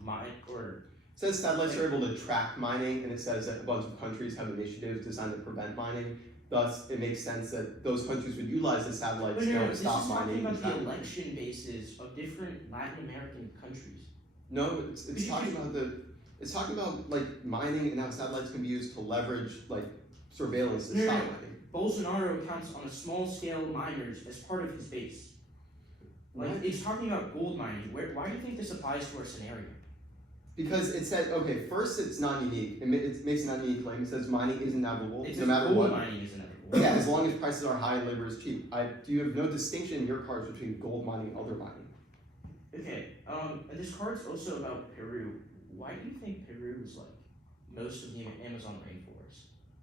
mine or? It says satellites are able to track mining, and it says that a bunch of countries have initiatives designed to prevent mining. Thus, it makes sense that those countries would utilize the satellites to This stop is mining. talking about track the mining. election bases of different Latin American countries. No, it's talking about it's talking about like mining and how satellites can be used to leverage like surveillance to stop mining. Bolsonaro counts on a small scale miners as part of his base. Like What? it's talking about gold mining. Why do you think this applies to our scenario? Because it said, okay, first it's non-unique. It makes a non-unique claim. It says mining is inevitable, It no says matter gold what. mining is inevitable. Yeah, as long as prices are high and labor is cheap. You have no distinction in your cards between gold mining and other mining. Okay, and this card's also about Peru. Why do you think Peru is like most of the Amazon rainforest?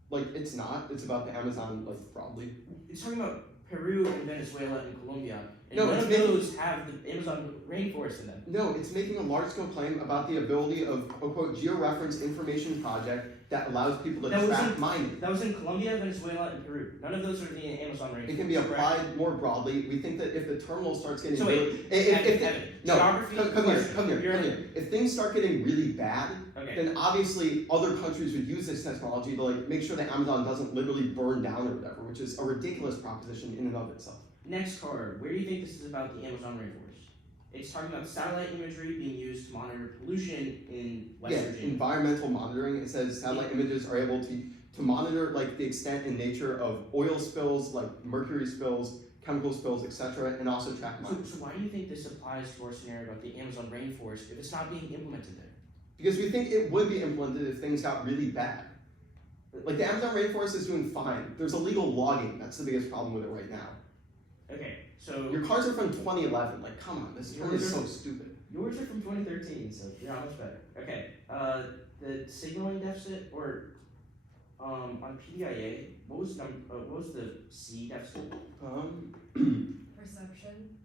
Like, it's not. It's about the Amazon, like, broadly. It's talking about Peru and Venezuela and Colombia, and No, none it's of those have the Amazon rainforest in them. No, it's making a large-scale claim about the ability of a, quote, georeference information project that allows people to That was track in- mining. That was in Colombia, Venezuela, and Peru. None of those are the Amazon rainforest. It can be correct? applied more broadly. We think that if the terminal starts getting So really, wait, if Evan, no, geography, come question. here. You're- If things start getting really bad, Okay. then obviously other countries would use this technology to like make sure that Amazon doesn't literally burn down or whatever, which is a ridiculous proposition in and of itself. Next card. Where do you think this is about the Amazon rainforest? It's talking about satellite imagery being used to monitor pollution in West Yeah, Virginia. environmental monitoring. It says satellite images are able to monitor like the extent and nature of oil spills, like mercury spills, chemical spills, etc., and also track mining. So why do you think this applies to our scenario about the Amazon rainforest if it's not being implemented there? Because we think it would be implemented if things got really bad. Like the Amazon rainforest is doing fine. There's illegal logging. That's the biggest problem with it right now. Okay, so Your cards are from 2011. Like, come on, this term is so stupid. yours are from 2013, so you're not much better. Okay, the signaling deficit or on PDIA, what was the C deficit? Perception.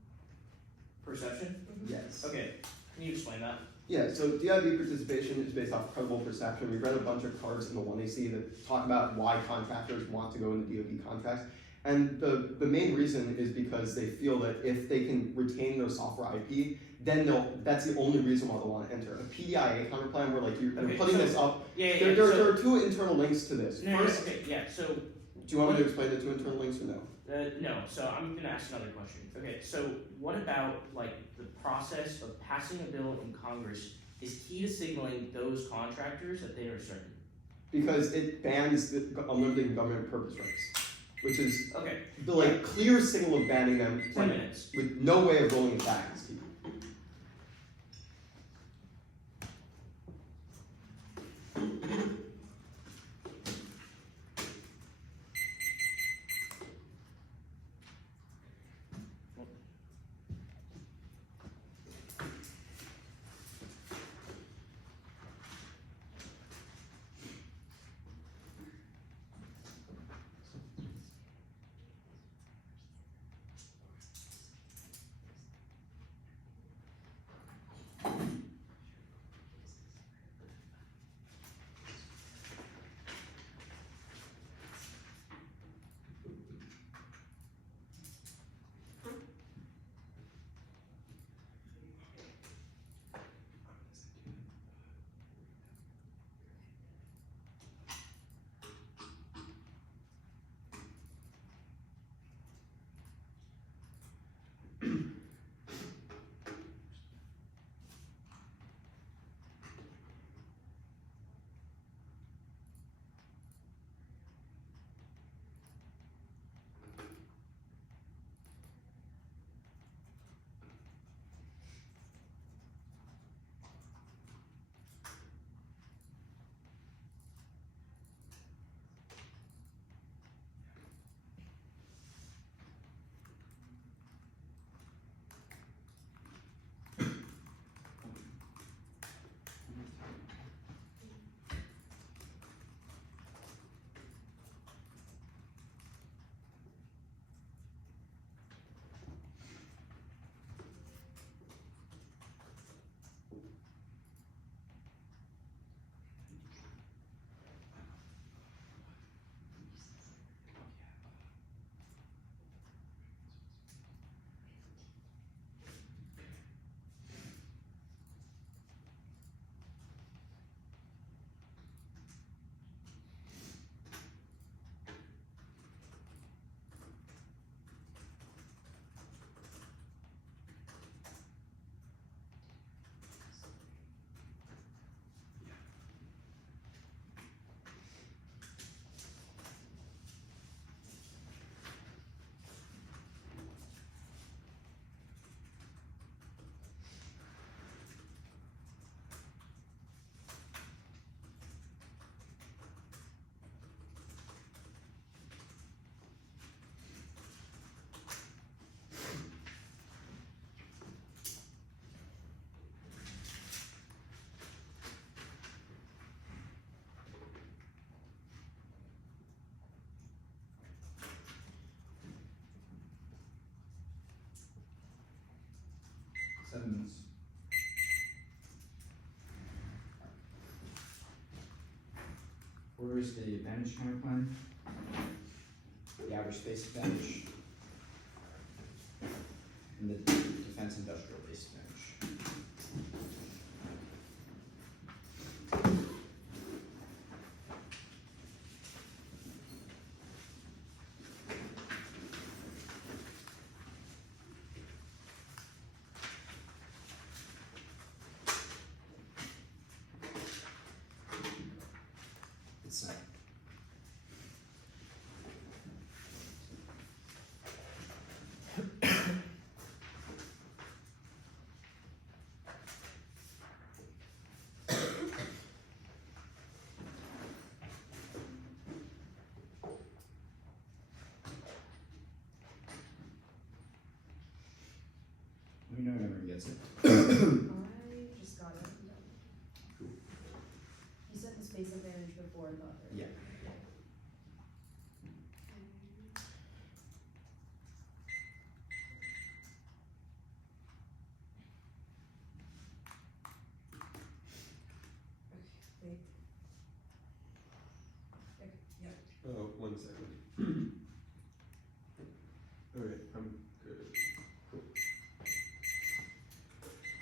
Perception? Yes. Okay, can you explain that? Yeah, so DIB participation is based off credible perception. We've read a bunch of cards in the 1AC that talk about why contractors want to go into DoD contracts. And the main reason is because they feel that if they can retain their software IP, then that's the only reason why they'll want to enter. A PDIA counterplan where like you're Okay, putting so- this up, Yeah, there are two internal links to this. No, First, okay, yeah, so do you want me to explain the two internal links or no? no, so I'm gonna ask another question. Okay, so what about like the process of passing a bill in Congress is key to signaling those contractors that they are certain? Because it bans the unlimited government purpose rights, which is Okay, the like clear signal of banning them 10 minutes. with no way of rolling it back. 7 minutes. Order is the advantage counterclaim, the average base advantage, and the defense industrial base advantage. It's sent. Let me know whenever he gets it. I just got it. Cool. You said the space advantage before the other. Yeah. Wait. Okay, yeah. Oh, 1 second. Okay, I'm good.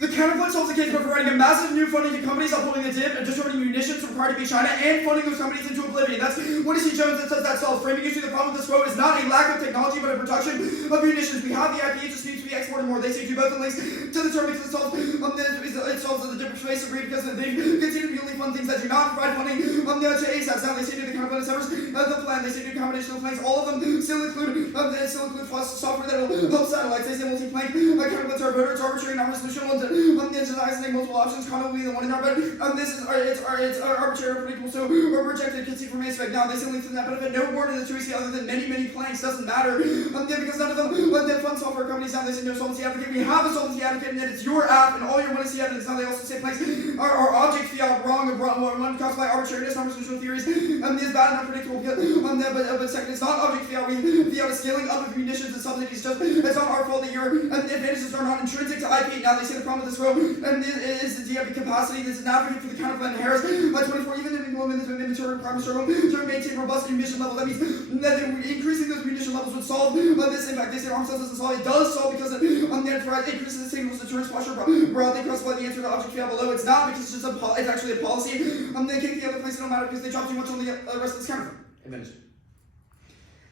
The counterpoint solves the case by providing a massive new funding to companies upholding the dip and distributing munitions required to beat China and funding those companies into oblivion. That's what is Jones that says that solves. Framing issue, the problem with this quote is not a lack of technology but a production of munitions. We have the IP, it just needs to be exported more. They say do both the links to the term because it solves the different space agreed because they continue to only fund things that do not provide funding to ASAPs. Now they say do the counterpoint severs the plan. They say do a combination of plans. All of them still include software that will help satellites. They say multi-plank counterpoints are voter. It's arbitrary, non-resolution ones. Digitizing multiple options, Connell will be the one in our bed. This is it's arbitrary, predictable, so or rejected, concede from Mace now. They simply from that benefit no more to the choice other than many planks. Doesn't matter. Because none of them then fund software companies now they say no solvency advocate. We have a solvency advocate and then it's your app and all your want to see evidence. Now they also say planks are object fiat wrong or caused by arbitrariness, non-resolution theories. Is bad and unpredictable but second, it's not object fiat. Fiat is scaling up of munitions and subsidies. It's not our fault that your advantages are not intrinsic to IP. Now they say the problem with this row and is the DIP capacity. This is an advocate for the counterplan Harris. By 24, even if implemented to inventory requirements to maintain robust munition level. That means that increasing those munition levels would solve this impact. They say arms sales doesn't solve. It does solve because it increases the signals deterrence posture broadly across the answer to object fiat below. It's not because it's just it's actually a policy. They kick the other places don't matter because they drop too much on the rest of this counterplan. Advantage.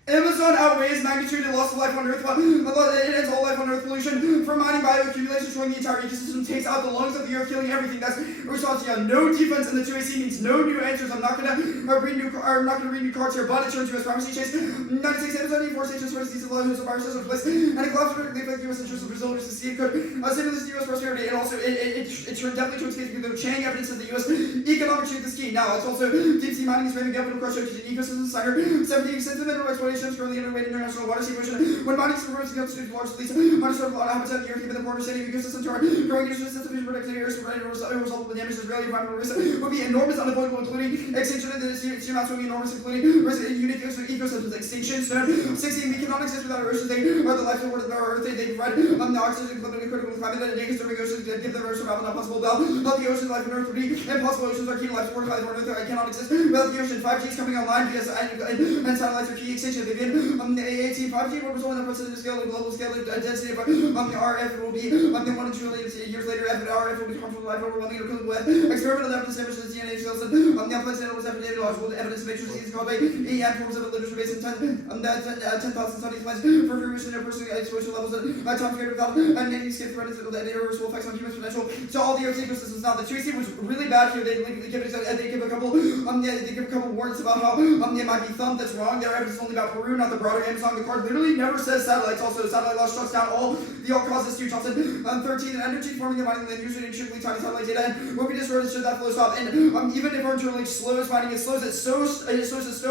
Amazon outweighs magnitude and loss of life on Earth. It ends all life on Earth pollution. From mining, bioaccumulation, destroying the entire ecosystem, takes out the lungs of the Earth, killing everything. That's a response. Yeah, no defense in the 2AC means no new answers. I'm not gonna read new cards here, but it turns U.S. primacy chase. 96 Amazon 84 stations versus these of viruses in place, and it collapsed critically affect U.S. interests of Brazil versus the could stimulus to U.S. prosperity. And also, it definitely turns case because Chang evidence of the U.S. economic shift is key. Now, it's also deep sea mining is ramping up and crush an ecosystem designer. 70% of mineral exploration is currently underway in international water sea ocean. When mining superfluous constitutes large fleets, understood a lot of habitat in the earth, even the border city ecosystem to our growing interest in sufficient protected areas to result of the damage to Israeli environmental risk would be enormous, unavoidable, including extinction of the sea amounts would be enormous, including risk in unique ecosystems, extinction. 16, we cannot exist without our oceans. They are the life support of our earth. They provide the oxygen, critical climate, and they disturbing oceans give them our survival not possible. Healthy oceans, life on earth would be impossible. Oceans are key to life support by the earth. I cannot exist without the ocean. 5G is coming online because and satellites are key. Extinction. They've been 18, 5G will result in a precedent scale, global scale, density of the RF will be 1 trillion years later. RF will be harmful to life, overwhelming or killing with experimental evidence establishes DNA cells and place animals have epidemiological evidence to make sure disease called by EM forms of literature based on 10,000 studies plans for remission of personal exposure levels and time period without any skip threat and irreversible effects on human potential. So all the Earth's ecosystems now. The 2AC was really bad here. They give a couple warnings about how it might be thumped. That's wrong. Their evidence is only about Peru, not the broader Amazon. The card literally never says satellites. Also, satellite loss shuts down all the all causes Stu Johnson. 13, energy forming and mining land usually intrinsically tiny satellite data and will be destroyed should that flow stop. And even if our internal link slows mining, it slows it so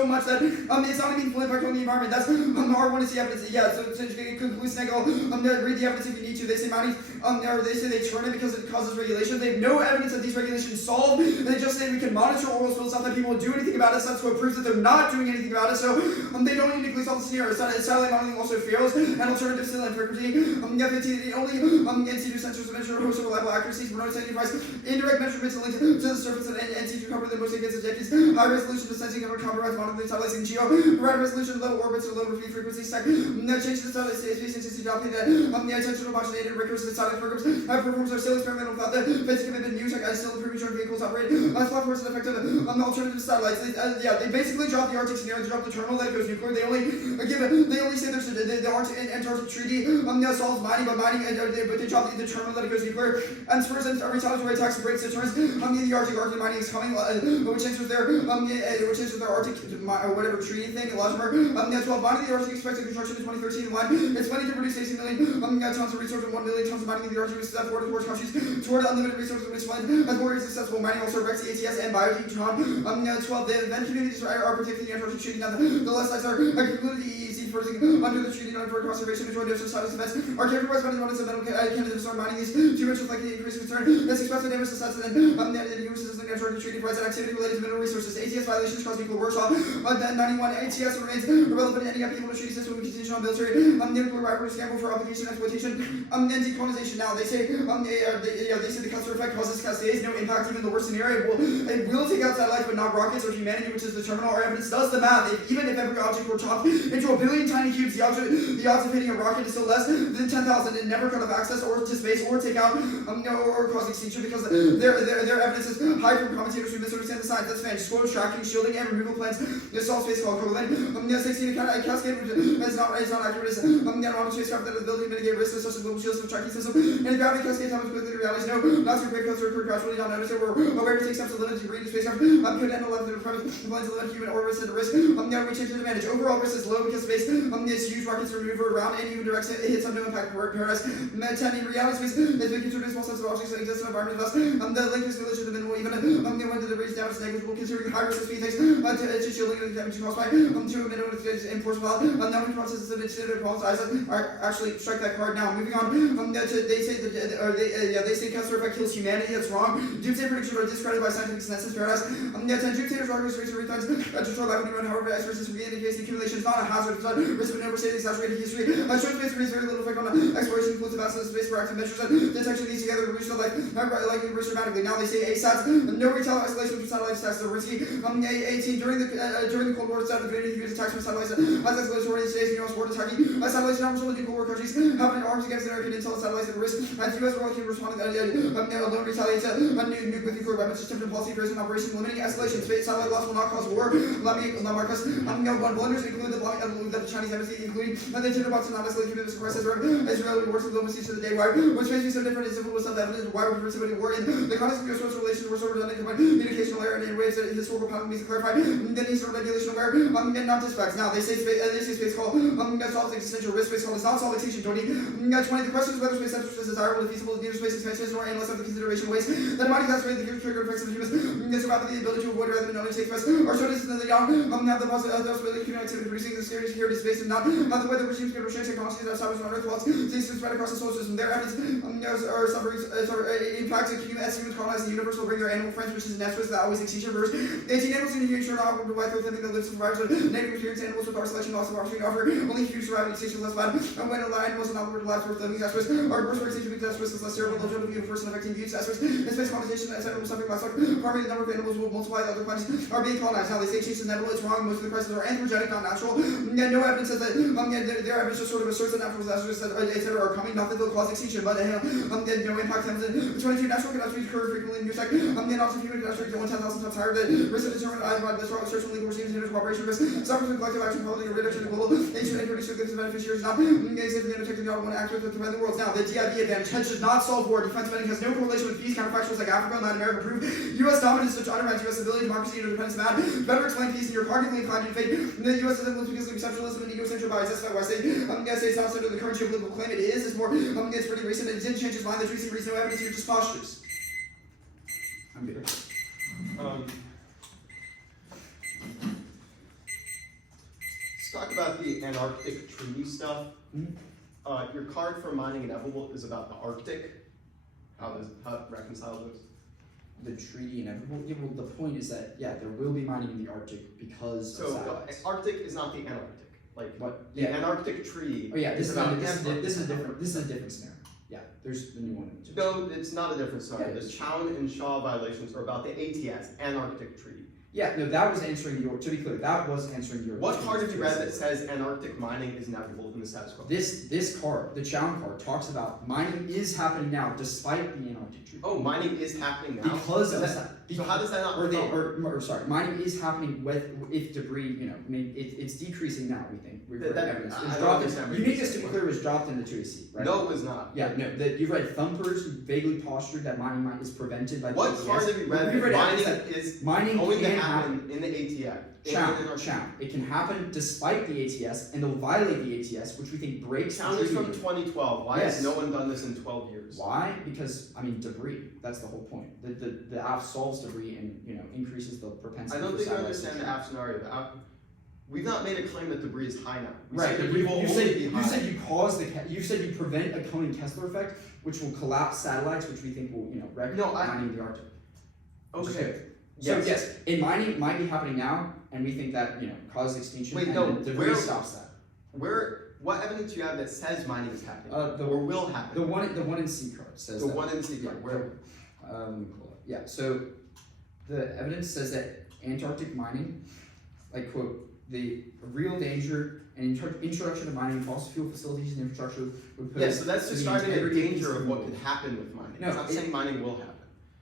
much that it's not a meaningful impact on the environment. That's R1 is the evidence. Yeah, so it concludes negative. Read the evidence if you need to. They say mining, or they say they turn it because it causes regulation. They have no evidence that these regulations solve. And they just say we can monitor oil spills, not that people will do anything about it. So that's what proves that they're not doing anything about it. So they don't uniquely solve the scenario. Satellite modeling also fails, and alternative satellite frequency. The only NC2 sensors that measure a host of reliable accuracies, but notice device indirect measurements linked to the surface of NC2 cover the most against objectives. High resolution to sensing cover compromise monitoring satellites in geo. Provide resolution to low orbits or low repeat frequency stack. Change the satellite space intensity adopting the attentional modulated rigorous satellite programs. Performance are still experimental without the basic commitment new tech. Still improving short vehicles operate. Platforms and effective alternative satellites. They basically drop the Arctic scenario, drop the terminal that goes nuclear. They only say there's the Antarctic Treaty solves mining, but they drop the terminal that it goes nuclear. And Spurs and retaliatory attacks and breaks deterrents. The Arctic mining is coming, which answers their Arctic whatever treaty thing. Latimer, 12 mining the Arctic expected construction in 2013. Line it's money to produce 18 million tons of resources and 1 million tons of mining in the Arctic. Step forward towards countries toward unlimited resources which fund as more successful mining also Rex ATS and biotechnology. 12 the event communities are protecting the Antarctic Treaty. Now the left sides are concluded easy forcing under the treaty for conservation and joint societies events are characterized by the abundance of metal candidates are mining these two mentions like the increased concern that's expressed in damage to stats and the uses of the Antarctic Treaty provides an activity related to mineral resources. ATS violations cause equal workshop. 91 ATS remains irrelevant in any upheaval of treaty system with contingent on military nuclear rivalry scramble for obligation exploitation and decolonization. Now they say they say the cluster effect causes cascades, no impact even the worst scenario. It will take out satellites but not rockets or humanity, which is the terminal. Our evidence does the math. Even if every object were chopped into a billion tiny cubes, the odds of hitting a rocket is still less than 10,000 and never cut off access or to space or take out or cause extinction because their evidence is high from commentators who misunderstand the science. That's fine. Disclose tracking, shielding, and removal plans. The solid space called equivalent. 16 a cascade is not accurate. Is not spacecraft that has the ability to mitigate risks such as global shields of the tracking system. And gravity cascades happens quickly to realities. No, not so great because they're gradually not noticed. We're aware to take steps to limit degree to spacecraft. Could end 11 the premise plans to limit human orbits and risk. We change the advantage. Overall risk is low because space is huge rockets maneuver around any even direction. It hits on no impact paradise. 10 in reality space has been considered a small sense of objects that exist in environment of us. The length is related to the minimal even when the debris damage is negligible considering high risk of speed takes to shielding and damage caused by to a minimum enforceable. Now we processes of incident problems are actually strike that card now. Moving on, they say cancer effect kills humanity. That's wrong. Doomsday predictions are discredited by scientific consensus. Paradise. 10 doomsdayers are race to returns destroy life when however ice versus indicates the accumulation is not a hazard. It's not risk of overstating exaggerated history. Short space has very little effect on exploration, includes the vastness of space for active measures and detection these together reduce the life likely risk dramatically. Now they say ASATs, no retail isolation from satellite attacks are risky. 18 during the Cold War, started the use attacks from satellites as escalated already states in US war attacking satellites in almost all the Cold War countries have been arms against American intel satellites at risk. As the US world can respond alone retaliates nuke with nuclear weapons, system and policy based on operation limiting escalation. Space satellite loss will not cause war. Let me mark us. One blunders include the Chinese embassy, including the Tinder box and not escalate through this crisis. Israel wars with diplomacy to the day why, which makes me so different is simple with self-evident. Why would somebody war in the context of US relations were so redundant combined communicational error and in ways that historical pattern needs to clarify. Then he's sort of regulational error and not dispatch. Now they say space call solves existential risk. Space call does not solve extinction. 20. The question is whether space is desirable and feasible. Neither space expansion nor analysts of the consideration ways that might exacerbate the trigger effects of the humans. So rapidly the ability to avoid rather than only take risks or so distant that they don't have the possibility of human activity producing the security space and not the way the regimes can restrict technologies that establish on Earth while things to spread across the solar system. Their evidence are suffering impacts of humans colonizing the universe will bring their animal friends, which is natural that always extinction verse. 18 animals in the universe are not provide for something that lives and survives. Native experience animals with our selection loss of opportunity offer only few surviving extinction less bad. And when animals and not lives worth living aspects are worse for extinction because aspects is less terrible. Those are the universe and affecting views aspects. In space colonization as animals suffering livestock, farming the number of animals will multiply. Other planets are being colonized. Now they say change is inevitable. It's wrong. Most of the crises are anthropogenic, not natural. No evidence says that. Their evidence just sort of asserts that natural disasters etc. are coming, not that they'll cause extinction, but no impact comes in. 22 natural catastrophes occur frequently in news tech. The odds of human catastrophes are 110,000 times higher. The risk of determined eyes by the search from legal regimes and cooperation risk. Suffers from collective action, probably a reduction of global ancient and produce the beneficiaries not significant protecting the one act with the prevent the world. Now the DIB advantage should not solve war. Defense spending has no correlation with peace. Counterfactuals like Africa and Latin America prove U.S. dominance to undermine U.S. ability, democracy, and independence mad. Better explain peace and you're cognitively inclined to fate. The U.S. is influenced because of exceptionalism and egocentric bias. That's why I say it's not under the current geopolitical claim. It is. It's more. It's pretty recent. It didn't change his mind. There's reason no evidence. You're just postures. I'm good. Let's talk about the Antarctic Treaty stuff. Your card for mining inevitable is about the Arctic. How it reconciles those? the treaty inevitable? Yeah, well, the point is that there will be mining in the Arctic because of So satellites. the Arctic is not the Antarctic. Like What? the Yeah. Antarctic treaty. Oh yeah, this is about this is a Antarctica. different scenario. Yeah, there's the new one. No, it's not a different scenario. Yeah, it The is. Chown and Shaw violations are about the ATS, Antarctic Treaty. Yeah, no, that was answering your. To be clear, that was answering your. What part have you read that says Antarctic mining is inevitable in the status quo? This card, the Chown card, talks about mining is happening now despite the Antarctic Treaty. Oh, mining is happening now. Because of Is that. So how does that not? Sorry, mining is happening if debris, I mean, it's decreasing now. We think we've read evidence. I It's don't dropped. understand what You you're need this to be saying. clear. Was dropped into 2AC, right? No, it was not. Yeah, no. You've read thumpers who vaguely postured that mining is prevented by the What ATS. part have you read We've that mining evidence is mining going to can happen in the ATS? Chown. It can happen despite the ATS, and they'll violate the ATS, which we think breaks the Chown is treaty. from 2012. Why Yes. has no one done this in 12 years? Why? Because debris. That's the whole point. The app solves debris and increases the propensity. I don't for think you satellites to understand the track. app scenario. The app, we've not made a claim that debris is high now. We Right, said but debris you, will you only said be you high. said you cause you said you prevent a coming Kessler effect, which will collapse satellites, which we think will wreck No, mining in the Arctic. Okay. So Yes. yes, in mining might be happening now, and we think that causes extinction. Wait, and no, the debris where- stops that. What evidence do you have that says mining is happening? The or will happen? The one in C card says The that. one in secret. Where? Let me pull it up. Yeah. So the evidence says that Antarctic mining, like quote, the real danger and introduction of mining in fossil fuel facilities and infrastructure would pose. Yeah, so that's to the describing a integrity danger of what peaceful- could happen with mining. No, it's not saying mining will happen.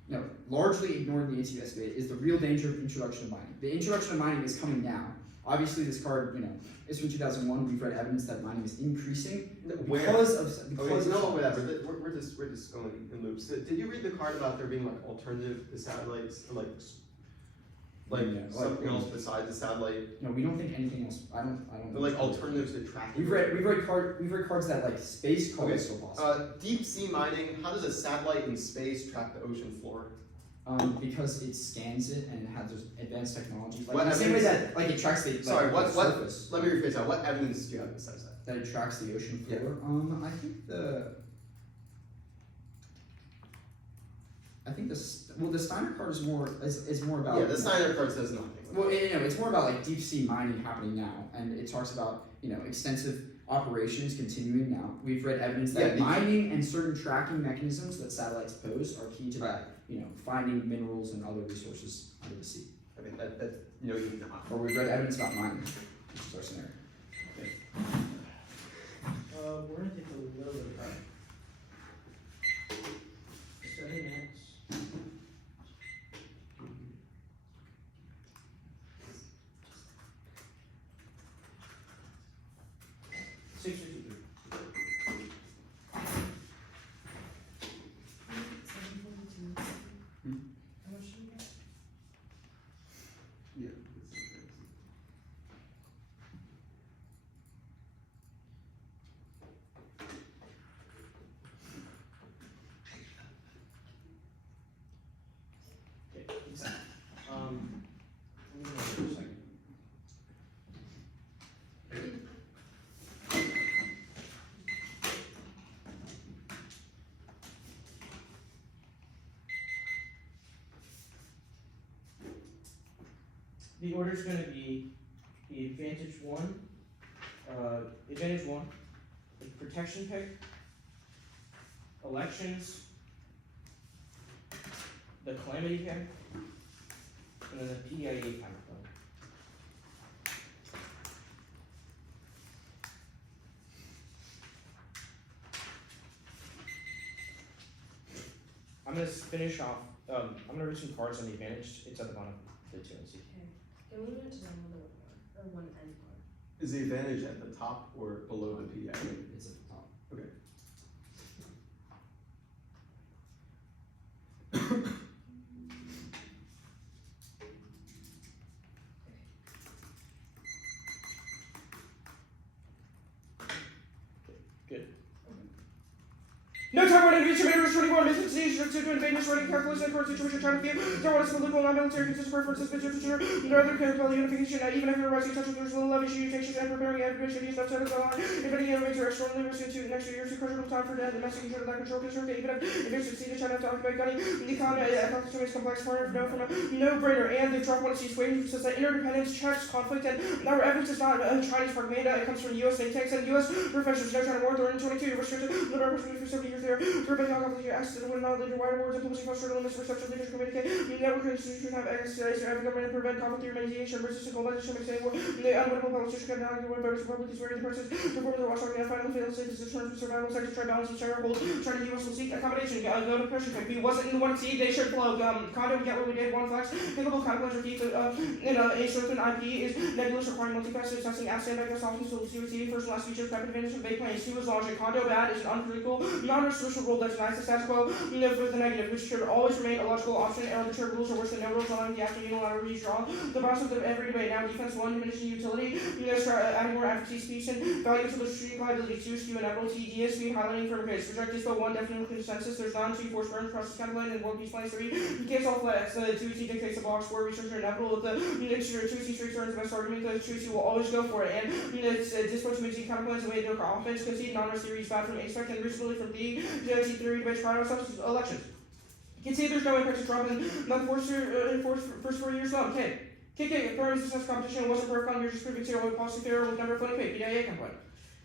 No, largely ignored in the ATS debate is the real danger of introduction of mining. The introduction of mining is coming now. Obviously, this card, is from 2001. We've read evidence that mining is increasing Where? because of No, whatever. We're just going in loops. Did you read the card about there being like alternative to satellites, or like Yeah, something else besides the satellite, No, we don't think anything else. I don't. or like alternatives to tracking? We've read cards that like space call Okay, is still possible. Deep sea mining. How does a satellite in space track the ocean floor? Because it scans it and it has those advanced technologies. Like What the same way evidence- that it tracks the Sorry, the surface. Let me rephrase that. What evidence do you have that says that? That it tracks the ocean Yeah. floor. I think the Steiner card is more about. Yeah, the Steiner card says nothing. Well, it's more about like deep sea mining happening now, and it talks about extensive operations continuing now. We've read evidence that Yeah, mining and certain tracking mechanisms that satellites pose are key to that. Finding minerals and other resources under the sea. I mean that no, you've not. Or we've read evidence about mining, which is our scenario. We're gonna take a little bit of time. 7 minutes. Six or two. How much do you get? Yeah. Okay, exactly. Let me know for a second. The order's gonna be the advantage one, the protection pick, elections, the calamity pick, and then the PIA counterclaim. I'm gonna finish off, I'm gonna read some cards on the advantage, it's at the bottom of the 2NC. Can we move to the one or one end part? Is the advantage at the top or below the PIA? It's at the top. No time when engaged commander is 21, business disease, to invade this running calculus and current situation, trying to view, there was a political, non-military, consistent preferences, business future, no other character unification, even if you're rising touch with there's little love issue, tensions, and preparing every should use outside of the line. If any innovates are extraordinarily risky to next year, critical time for death, the message control that control concern, even if you succeed in China to occupy gunning, the economy, is complex, far from a no-brainer, and the Trump policy swaying says that interdependence checks conflict, and our evidence is not Chinese propaganda, it comes from U.S. think tanks and U.S. professors. No China war, 22, restricted, the representative for 70 years there, urban conflict, accident, when not leader, wider words, and publishing frustrated limits, perception, leaders, communicate, network institutions have access to government and prevent conflict through mediation, resistance, globalization, mixing war, the unwinnable politicians can now give voters, public is wearing the persons, perform the watchdog, and finally fail states, is terms of survival, sector, try balance, and share hold, trying to the U.S. will seek accommodation, go to pressure pick. If he wasn't in the one seed, they should flow. Condo, we get what we did, one flex, pickable counterpledge or keep, a certain IP is nebulous requiring multifaceted testing, ask standby, solving, so COC, first and last feature, rapid advantage of vague planes, 2 is logic, condo bad is an uncritical, non-restriction rule that denies the status quo, for the negative, which should always remain a logical option, and arbitrary rules are worse than no rules, allowing the after unilateral redraw. The process of every debate, now defense 1, diminishing utility, adding more advocacy, speech, and value to the strategic liability, 2, skew inevitable, T, DSP, highlighting firm case, reject dispo 1, definite consensus, there's none, 2, force burns, process counterplane, and world peace plans 3, you can't solve flex, 2, T dictates the box, 4, research are inevitable, with the 2, T straight turns the best argument, the 2, T will always go for it, and it's dispo 2, T counterplanes away their offense, concede, non-series, bad from expect, and reasonably from D, T 3, debates, prior elections. You can see there's no impact to Trump in the first 4 years long. Okay. KK, firms success competition wasn't perfect on, you're just proving zero with policy failure with number of voting paid. PDIA complaint.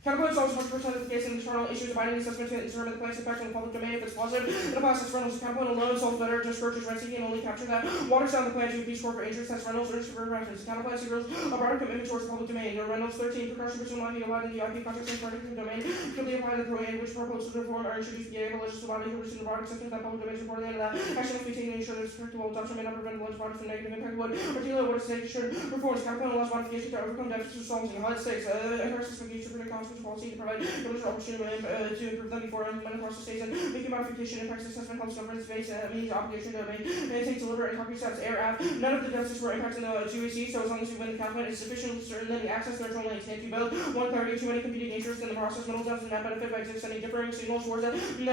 Counterpoint solves 100% of the case in internal issues of binding assessment to determine the plan's impact on the public domain if it's positive. In a process, Reynolds counterpoint alone solves better, just purchase rent seeking and only capture that. Waters down the plan to a Peace Corps for injuries, that's Reynolds, urges for reference. Counterpoint signals a broader commitment towards the public domain. Reynolds 13, precaution pursuit not being allowed in the IP context and particular domain can be applied to the domain which proposals to reform are introduced via a legislative body who receive the broad acceptance that public domain is important and that action must be taken to ensure that its predictable adoption may not prevent the legislative body from negative impact would particularly what its state should reforms. Counterpoint allows modification to overcome deficits solving United States. Encourages to predict consequence policy to provide opportunity to improve them before implementing across the states and making modification impacts assessment helps government space means obligation to make and take deliberate and concrete steps. Air app. None of the deficits were impacting the 2AC, so as long as you win the counterpoint is sufficient certain that the access control lanes can't do both. One clarity, too many competing interests in the process, middle depths and net benefit by extending differing signals towards the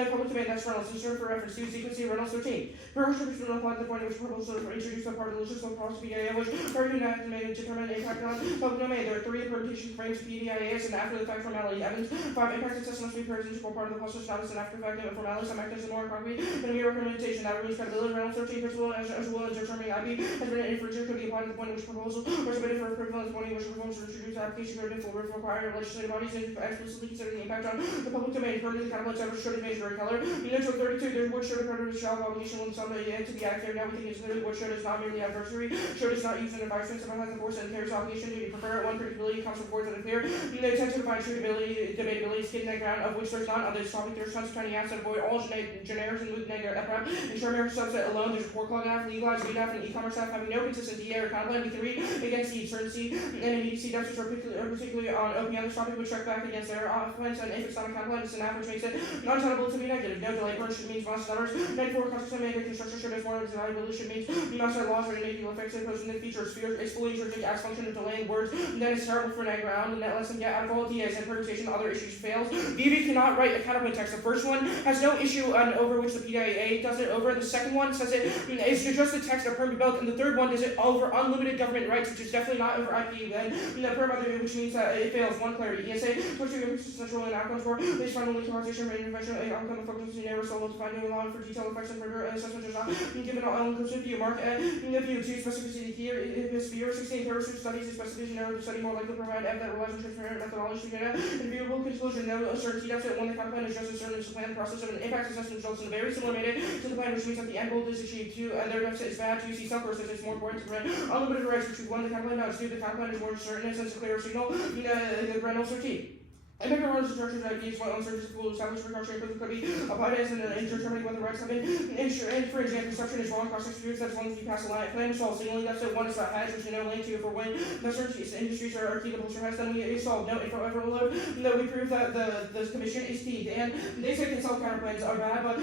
public domain. That's Reynolds. Insert for reference to sequence Reynolds 13. Purpose should be applied to the point at which proposals are introduced as part of the legislative process PDIA, which are to determine the impact on public domain. There are 3 permutation frames PDIAs and after the fact formality evidence. 5 impact assessment must be paired as integral part of the process status and after the fact formalities. Some mechanism more concrete than a mere recommendation that removes credibility. Reynolds 13 principle as well as determining IP has been infringed could be applied to the point at which proposal was submitted for approval at the point at which reforms were introduced. Application could have been full required legislative bodies and explicitly consider the impact on the public domain. Currently, the counterpoint ever should have made very color. Unit 32, there's what should have credited shall obligation when some to be active. Now we think it's clearly what should is not merely adversary. Should is not used in advisement. Someone has the force and carries obligation to prefer one predictability comes from force and clear. They tend to find debatability, skin that ground of which there's none. On this topic, there's tons of tiny apps that avoid all generics and with negative EPRAP. Ensure American subset alone, there's a poor clog app, legalized read app, and e-commerce app having no consistent DA or counterplan. We can read against the certainty and immediacy deficits are particularly on OPM. This topic would check back against their offense, and if it's not a counterplan, it's an app which makes it non-tenable to be negative. No delay burn should means lost numbers. 94 context and mandate construction should have more desirability should means you must have laws or enable effects and posting the feature sphere exploiting intrinsic acts function of delaying words, and then it's terrible for net ground, and that lets them get out of all DAs and permutation other issues fails. VB cannot write a counterpoint text. The first one has no issue over which the PDIA does it over. The second one says it is just the text of perm both, and the third one does it over unlimited government rights, which is definitely not over IP. Then the perm other, which means that it fails. One clarity. ESA, which is central and outcomes for based on only conversation rate intervention, outcome of focus in error solo to find new allowing for detailed effects and further assessment does not given all inclusive view mark in the view to specificity here is sphere 16 terrorist studies is specificity in order to study more likely to provide evidence that relies on transparent methodology data and viewable conclusion. No certainty deficit when the counterplan is just as certain as the plan process of an impact assessment results in a very similar mandate to the plan, which means that the end goal is achieved. 2 and their deficit is bad. 2 see some courses it's more important to prevent unlimited rights, which 1 the counterplan does. 2 the counterplan is more certain and sends a clearer signal. The Reynolds 13. I make a run as a structure that means what uncertainty will establish recursion could be applied as in determining whether rights have been infringed. For example, construction is wrong cross experience that as long as you pass a line plan to solve signaling deficit. 1 is about hedge, which you know link to for when the industries are key to bolster has, then we solve no info overload. No, we prove that the commission is key. And they say consult counterplans are bad, but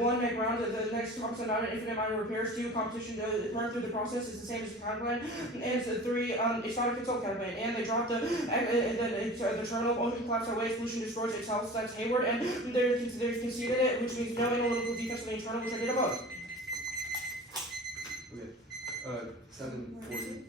1 make round the next talks about an infinite amount of repairs. 2 competition to burn through the process is the same as the counterplan. And 3 it's not a consult counterplan. And they drop the journal of ocean class collapse that way, solution destroys itself, so that's Hayward, and there's conceded it, which means no analytical defects in the internal, which I did above. Okay. 7:42.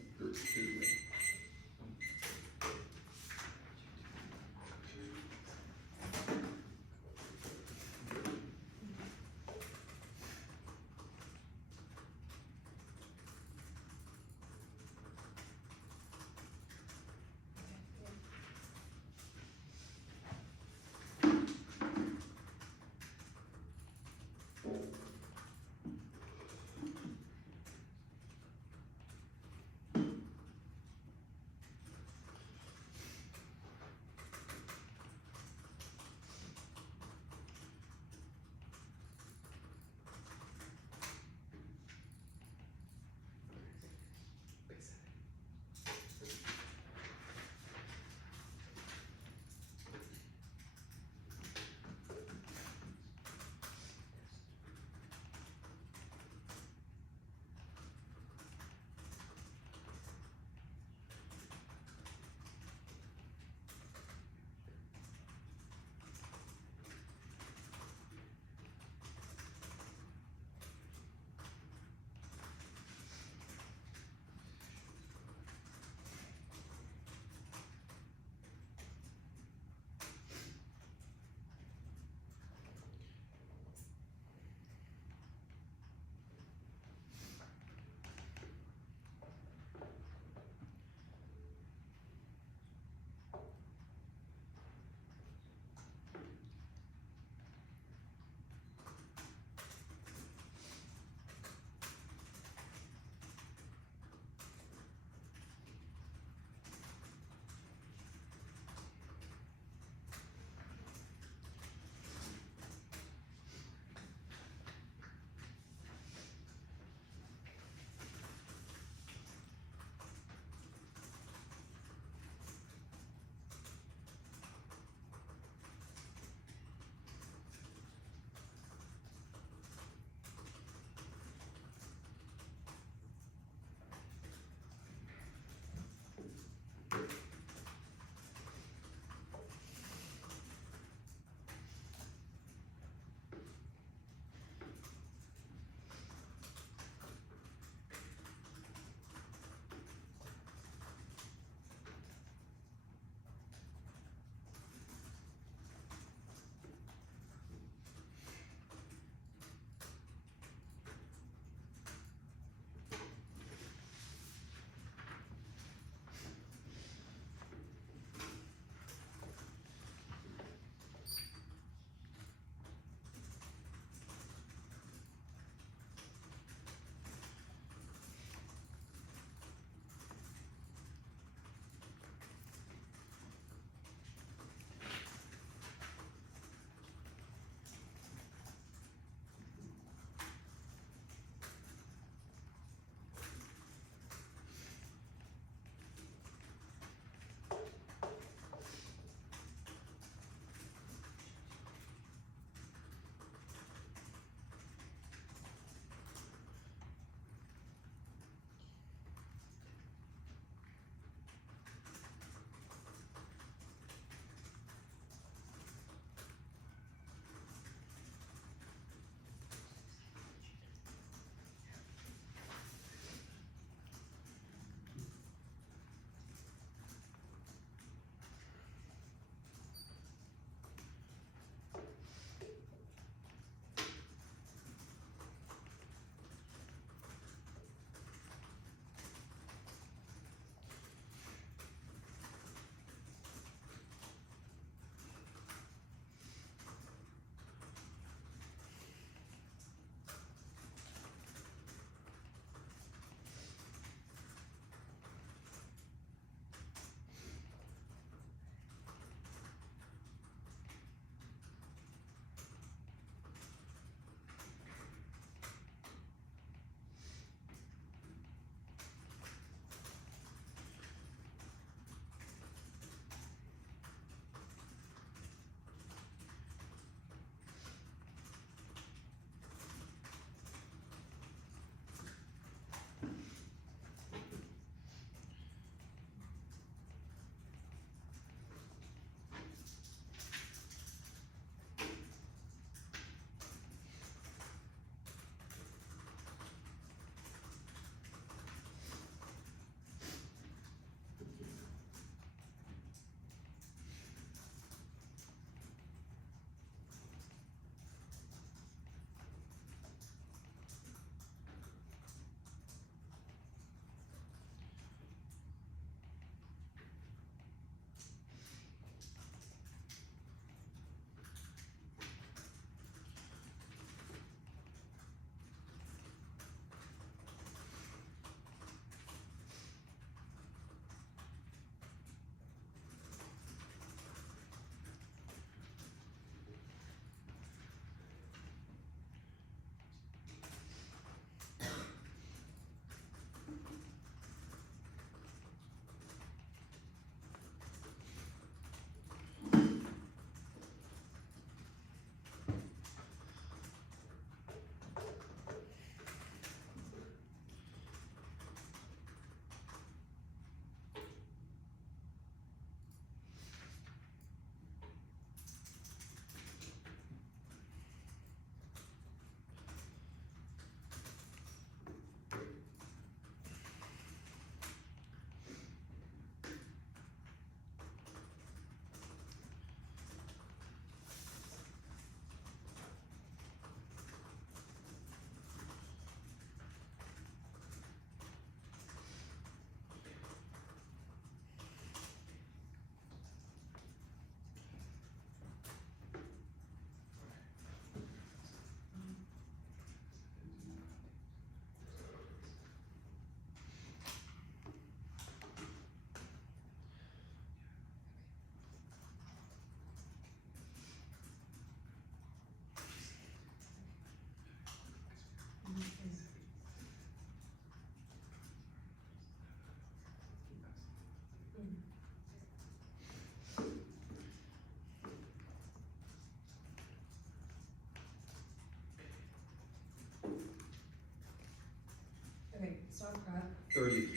30.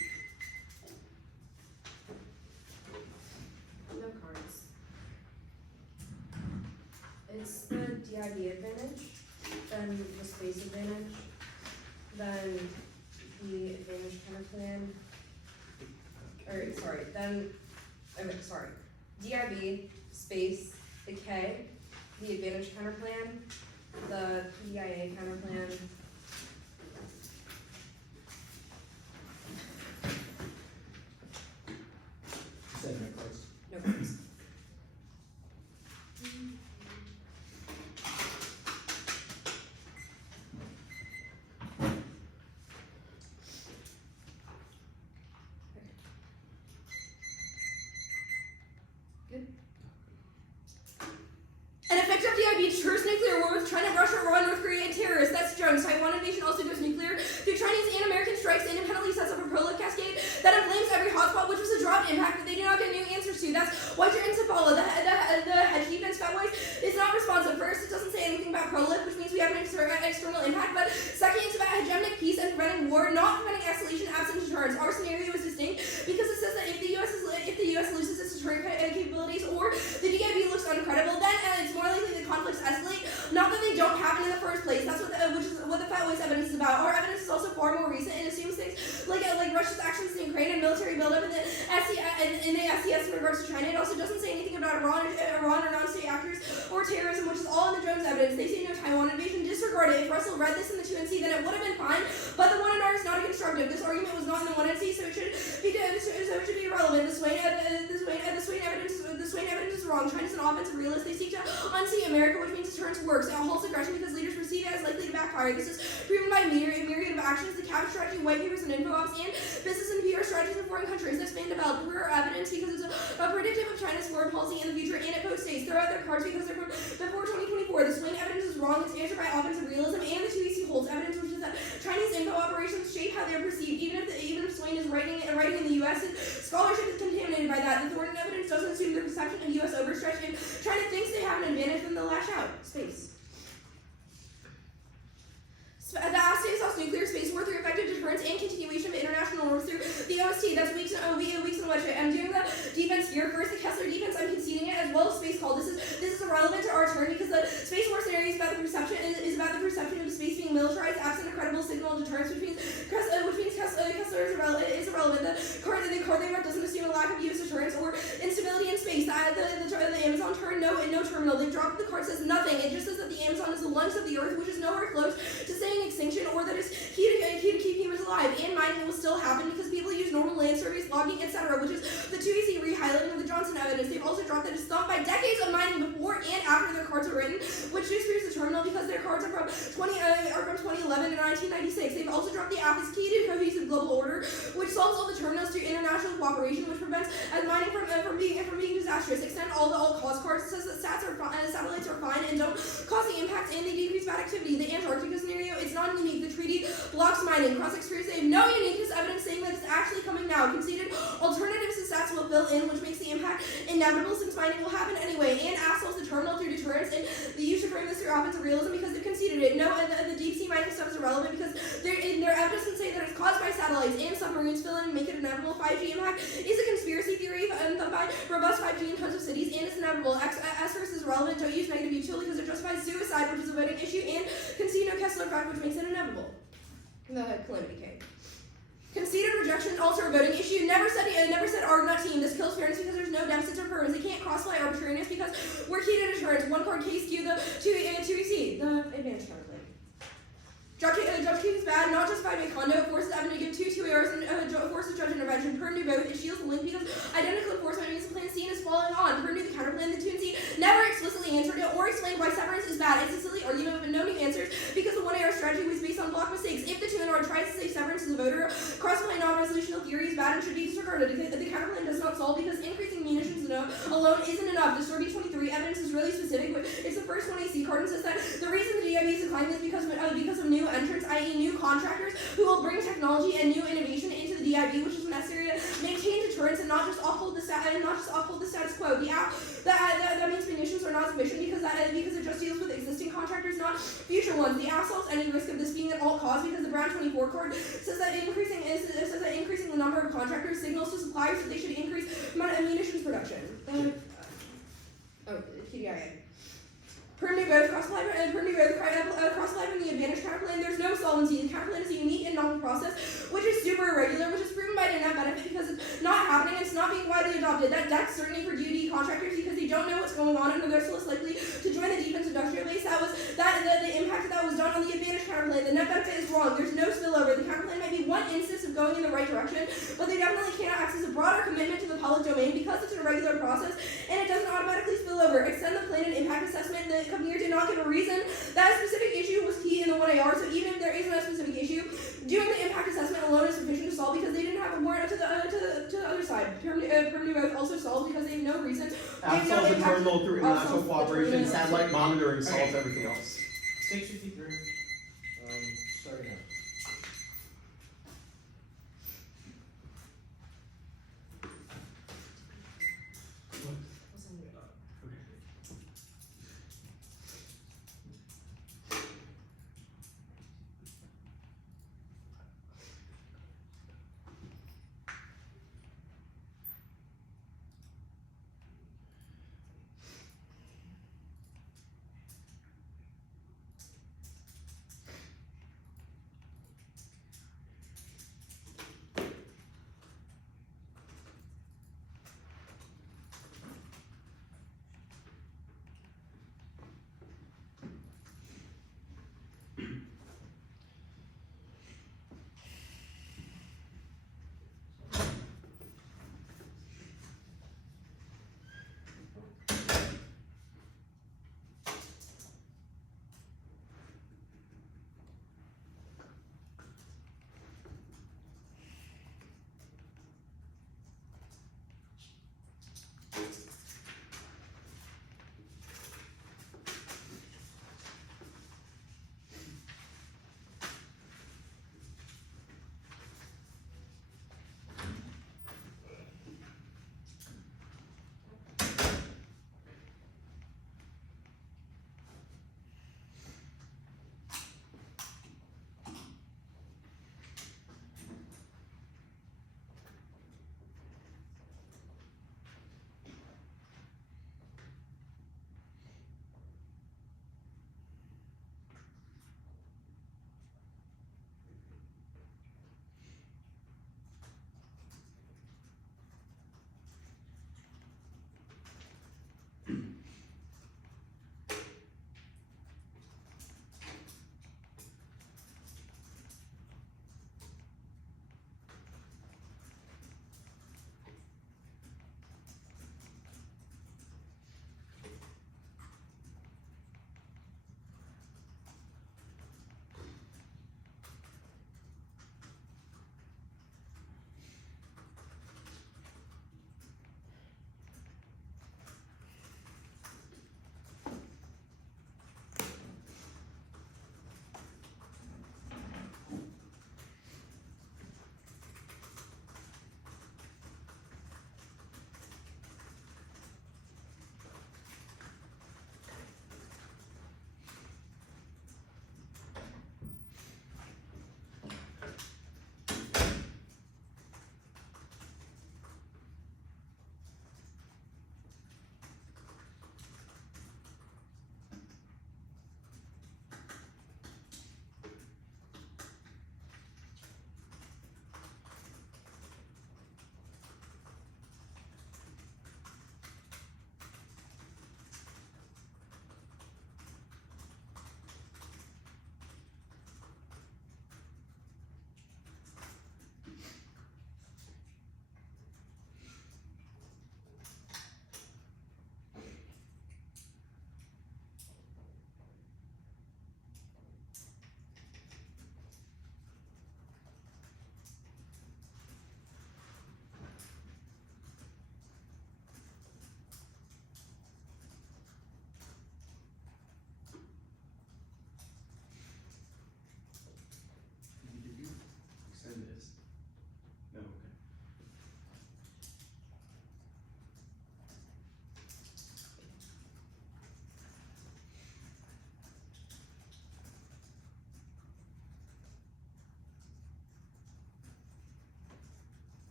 No cards. It's the DIB advantage, then the space advantage, then the advantage counterplan. DIB, space, the K, the advantage counterplan, the PDIA counterplan. You said no cards. No cards. An effective DIB deters nuclear war with China, Russia, Iran, North Korea, and terrorists. That's Jones. Taiwan invasion also goes nuclear. Through Chinese and American strikes, independently sets up a prolific cascade that inflames every hotspot, which was a drop impact that they do not get new answers to. That's White and Sapala. The hedge defense fatways is not responsive. First, it doesn't say anything about prolific, which means we have an external impact. But second, it's about hegemonic peace and preventing war, not preventing escalation absent deterrence. Our scenario is distinct because it says that if the U.S. loses its deterrent capabilities or the DIB looks uncredible, then it's more likely the conflicts escalate, not that they don't happen in the first place. That's which is what the fatways evidence is about. Our evidence is also far more recent and assumes things like Russia's actions in Ukraine and military buildup in the SCS in regards to China. It also doesn't say anything about Iran or non-state actors or terrorism, which is all in the Jones evidence. They say no Taiwan invasion. Disregard it. If Russell read this in the 2NC, then it would have been fine. But the 1NR is not a constructive. This argument was not in the 1NC, so it should be irrelevant. The Swain evidence is wrong. China's an offensive realist. They seek to unsee America, which means deterrence works. It halts aggression because leaders perceive it as likely to backfire. This is proven by a myriad of actions, the cabinet strategy, white papers, and info ops, and business and PR strategies in foreign countries. That's been developed. We're evidence because it's a predictive of China's foreign policy in the future, and it post-states. Throw out their cards because they're from before 2024. The Swain evidence is wrong. It's answered by offensive realism, and the 2EC holds evidence, which is that Chinese info operations shape how they're perceived. Even if Swain is writing in the U.S., and scholarship is contaminated by that. The Thornton evidence doesn't assume the perception of U.S. overstretch, and China thinks they have an advantage, then they'll lash out. Space. The Assay's nuclear space war through effective deterrence and continuation of international norms through the OST. That's weeks in which I'm doing the defense here. First, the Kessler defense, I'm conceding it, as well as space call. This is irrelevant to our turn because the space war scenario is about the perception of space being militarized absent a credible signal of deterrence, which means Kessler is irrelevant. The card they read doesn't assume a lack of U.S. deterrence or instability in space. The Amazon turn, no terminal. They dropped the card, says nothing. It just says that the Amazon is the lungs of the earth, which is nowhere close to saying extinction, or that it's key to keep humans alive. And mining will still happen because people use normal land surveys, logging, etc., which is the 2EC re-highlighting of the Johnson evidence. They've also dropped that it's thumped by decades of mining before and after their cards are written, which disproves the terminal because their cards are from 2011 to 1996. They've also dropped the app is key to cohesive global order, which solves all the terminals through international cooperation, which prevents mining from being disastrous. Extend all cause cards. It says that satellites are fine and don't cause the impacts, and they decrease bad activity. The Antarctica scenario, it's not unique. The treaty blocks mining. Cross-experts, they have no uniqueness evidence saying that it's actually coming now. Conceded alternatives to stats will fill in, which makes the impact inevitable since mining will happen anyway. And assholes the terminal through deterrence, and you should frame this through offensive realism because they've conceded it. No, the deep sea mining stuff is irrelevant because their evidence can say that it's caused by satellites and submarines fill in and make it inevitable. 5G impact is a conspiracy theory by robust 5G in tons of cities, and it's inevitable. S-verse is relevant. Don't use negative utility because it justifies suicide, which is a voting issue, and concede no Kessler effect, which makes it inevitable. The Calamity King. Conceded rejection, also a voting issue. Never said Argonaut team. This kills fairness because there's no deficits or curves. They can't crossfly arbitrariness because we're key to deterrence. One card case Q, the 2EC, the advantage counterplay. Judge King is bad, not justified by condo. It forces Evan to give two errors and forces judge intervention. Pern knew both. It shields the link because identical enforcement means the plan C is following on. Pern knew the counterplan. The 2NC never explicitly answered it or explained why severance is bad. It's a silly argument with no new answers because the one error strategy was based on block mistakes. If the 2NR tries to say severance is a voter, crossplay non-resolutional theory is bad and should be disregarded. The counterplan does not solve because increasing munitions alone isn't enough. The Story 23 evidence is really specific, but it's the first 1AC card and says that the reason the DIB is declining is because of new entrants, i.e. new contractors who will bring technology and new innovation into the DIB, which is necessary to maintain deterrence and not just uphold the status quo. That means munitions are not sufficient because it just deals with existing contractors, not future ones. The app solves any risk of this being an alt cause because the Brown 24 card says that increasing contractors signals to suppliers that they should increase amount of munitions production. TDIA. Permanent growth cross-live and the advantage counterplan. There's no solvency. The counterplan is a unique and novel process, which is super irregular, which is proven by the net benefit because it's not happening. It's not being widely adopted. That's certainly for DoD contractors because they don't know what's going on and they're so less likely to join the defense industrial base. The impact that was done on the advantage counterplan. The net benefit is wrong. There's no spillover. The counterplan might be one instance of going in the right direction, but they definitely cannot access a broader commitment to the public domain because it's an irregular process and it doesn't automatically spill over. Extend the plan and impact assessment. The company here did not give a reason. That specific issue was key in the 1AR, so even if there isn't a specific issue, doing the impact assessment alone is sufficient to solve because they didn't have a warrant to the other side. Permanent growth also solved because they have no reason. That solves the terminal through international cooperation. Satellite monitoring solves everything else. 6:53. Starting now.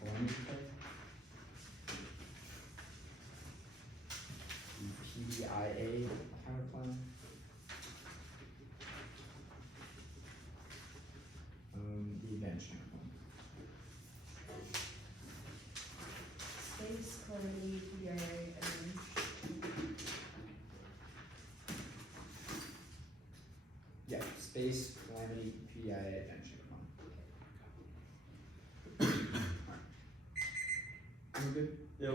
calamity type. The PDIA counterplan. The advantage counterplan. Space, calamity, PDIA, and Yeah, space, calamity, PDIA, advantage counterplan. Alright. We're good? Yep.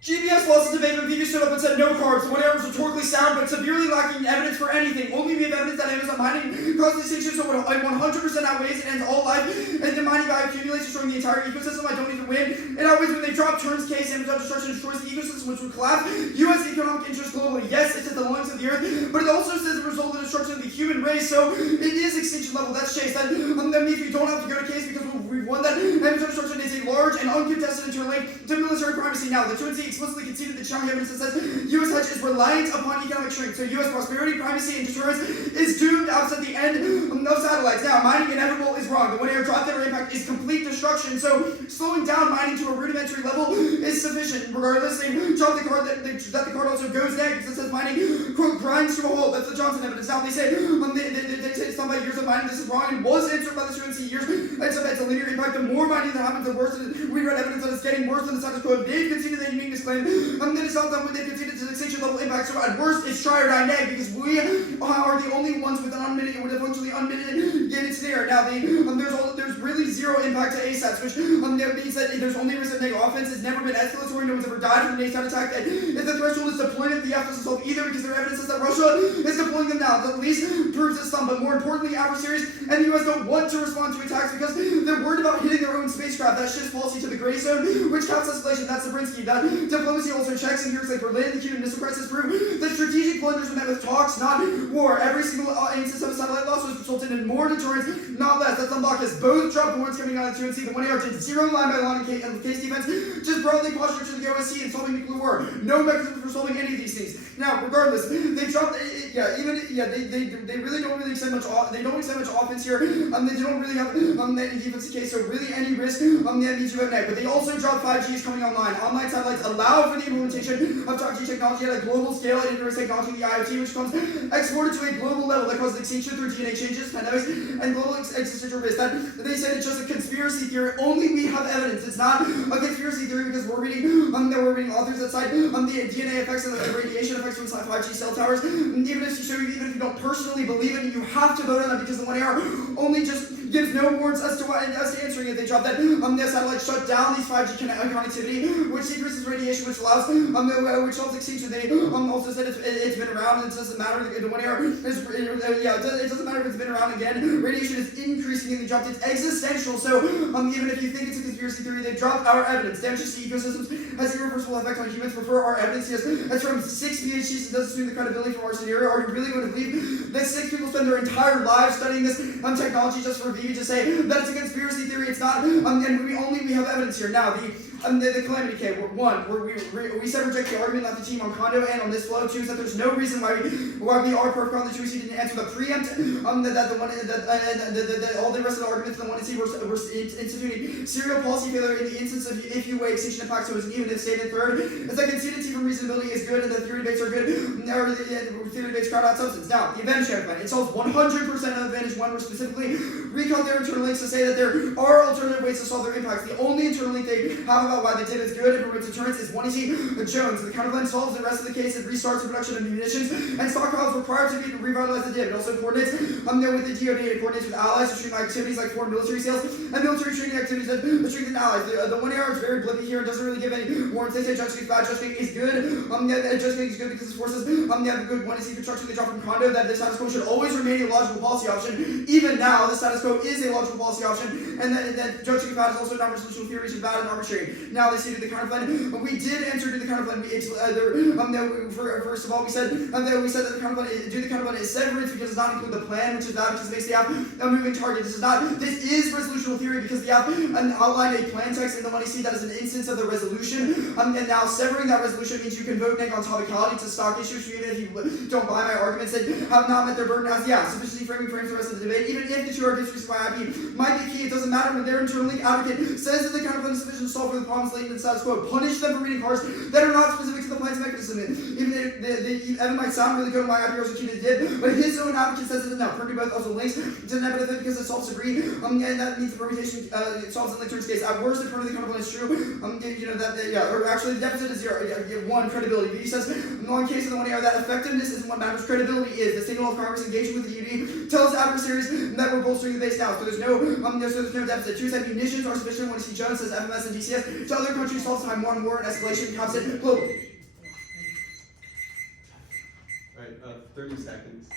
GBS lost the debate when Vivi stood up and said no cards. The one error was rhetorically sound but severely lacking evidence for anything. Only we have evidence that Amazon mining causes extinction, so it 100% outweighs and ends all life. And the mining value accumulates, destroying the entire ecosystem. I don't even win. It outweighs when they drop Turns case. Amazon destruction destroys the ecosystem, which would collapse U.S. economic interest globally. Yes, it's at the lungs of the earth, but it also says it results in the destruction of the human race. So it is extinction level. That's Chase. That means we don't have to go to case because we've won that. Amazon destruction is a large and uncontested internal link to military primacy. Now, the 2NC explicitly conceded the strong evidence that says U.S. hedge is reliant upon economic shrink. So U.S. prosperity, primacy, and deterrence is doomed outside the end of satellites. Now, mining inevitable is wrong. The one air drop dead impact is complete destruction. So slowing down mining to a rudimentary level is sufficient. Regardless, they drop the card that the card also goes negative because it says mining, quote, grinds to a halt. That's the Johnson evidence. Now, they say they say it's done by years of mining. This is wrong and was answered by the 2NC years. It's a linear impact. The more mining that happens, the worse it is. We read evidence that it's getting worse than the status quo. They've conceded the uniqueness claim. Then it's not done when they've conceded to the extinction level impact. So at worst, it's try or die neg because we are the only ones with an unmitigated, with a functionally unmitigated snare. Now, there's really zero impact to ASATs, which that means that there's only risk of negative offense. It's never been escalatory. No one's ever died from an ASAT attack. If the threshold is deployment, the F doesn't solve either because their evidence is that Russia is deploying them now. That at least proves it's some. But more importantly, adversaries and the US don't want to respond to attacks because they're worried about hitting their own spacecraft. That shifts policy to the gray zone, which caps escalation. That's the Brinsky. That diplomacy also checks in years like Berlin, the Cuban Missile Crisis prove that strategic blunders were met with talks, not war. Every single instance of a satellite loss was resulted in more deterrence, not less. That's unlocked as both drop warrants coming out of the 2NC. The 1AR did zero line by line in case defense, just broadly postured to the OSC and solving nuclear war. No mechanism for solving any of these things. Now, regardless, they dropped. They really don't really extend much. They don't extend much offense here. They don't really have any defensive case. So really, any risk that means you have net. But they also dropped 5G is coming online. Online satellites allow for the implementation of 5G technology at a global scale and indirect technology, the IoT, which comes exported to a global level that causes extinction through DNA changes, pandemics, and global existential risk. That they said it's just a conspiracy theory. Only we have evidence. It's not a conspiracy theory because we're reading authors that cite the DNA effects and the radiation effects from 5G cell towers. And even if you don't personally believe it, you have to vote on that because the 1AR only just gives no warrants as to answering it. They dropped that the satellite shut down these 5G connectivity, which decreases radiation, which allows which helps extinction. They also said it's been around. It doesn't matter. The 1AR is it doesn't matter if it's been around again. Radiation is increasing and they dropped it's existential. So even if you think it's a conspiracy theory, they dropped our evidence. Damage to ecosystems has irreversible effect on humans. Prefer our evidence. Yes, that's from 6 PhDs. It doesn't assume the credibility from our scenario. Are you really going to believe that 6 people spend their entire lives studying this technology just for Vivi to say that it's a conspiracy theory? It's not. And we have evidence here now. The calamity K. We said reject the argument, not the team on Condo and on this flow. 2 said there's no reason why we are perfect on the 2C didn't answer the preempt. All the rest of the arguments in the 1C were instituting serial policy failure in the instance of if you weigh extinction impact. So it's an even if stated. Third is that conceded team from reasonability is good and the theory debates are good. Or the theory debates crowd out substance. Now the advantage plan. It solves 100% of advantage one. We're specifically recount their internal links to say that there are alternative ways to solve their impacts. The only internal link they have about why they did is good and promotes deterrence is 1EC Jones. The counterplan solves the rest of the case. It restarts the production of munitions and stockpiles required to be revitalized the div. It also coordinates there with the DoD. It coordinates with allies to streamline activities like foreign military sales and military training activities that strengthen allies. The 1AR is very blippy here. It doesn't really give any warrants. They say Judge King is bad. Judge King is good. Judge King is good because his forces have a good 1EC construction. They drop from Condo that the status quo should always remain a logical policy option. Even now, the status quo is a logical policy option, and that Judge King is also non-resolution theories are bad and arbitrary. Now they say to the counterplan, we did answer to the counterplan. First of all, we said that the counterplan, do the counterplan is severance because it does not include the plan, which is that because it makes the app a moving target. This is resolutional theory because the app outlined a plan text in the money seat that is an instance of the resolution. And now severing that resolution means you can vote neg on topicality to stock issues, even if you don't buy my arguments that have not met their burden as sufficiency framing frames the rest of the debate. Even if the two arguments by IP might be key, it doesn't matter when their internal link advocate says that the counterplan is sufficient to solve for the problems latent in the status quo. Punish them for reading cards that are not specific to the plan's mechanism. Even if Evan might sound really good on my IP also Chief did, but his own advocate says it now. Purdy both also links to the benefit because it solves agree, and that means the permutation solves in the terms case. At worst, if Purdy the counterplan is true, or actually the deficit is 0. 1 credibility. He says in one case of the 1 AR that effectiveness isn't what matters. Credibility is. The signal of Congress engaging with the UD tells adversaries that we're bolstering the base now. So there's no deficit. 2 said munitions are sufficient. When C. Jones says FMS and DCS to other countries solves time 1 war and escalation caps it globally. Alright, 30 seconds.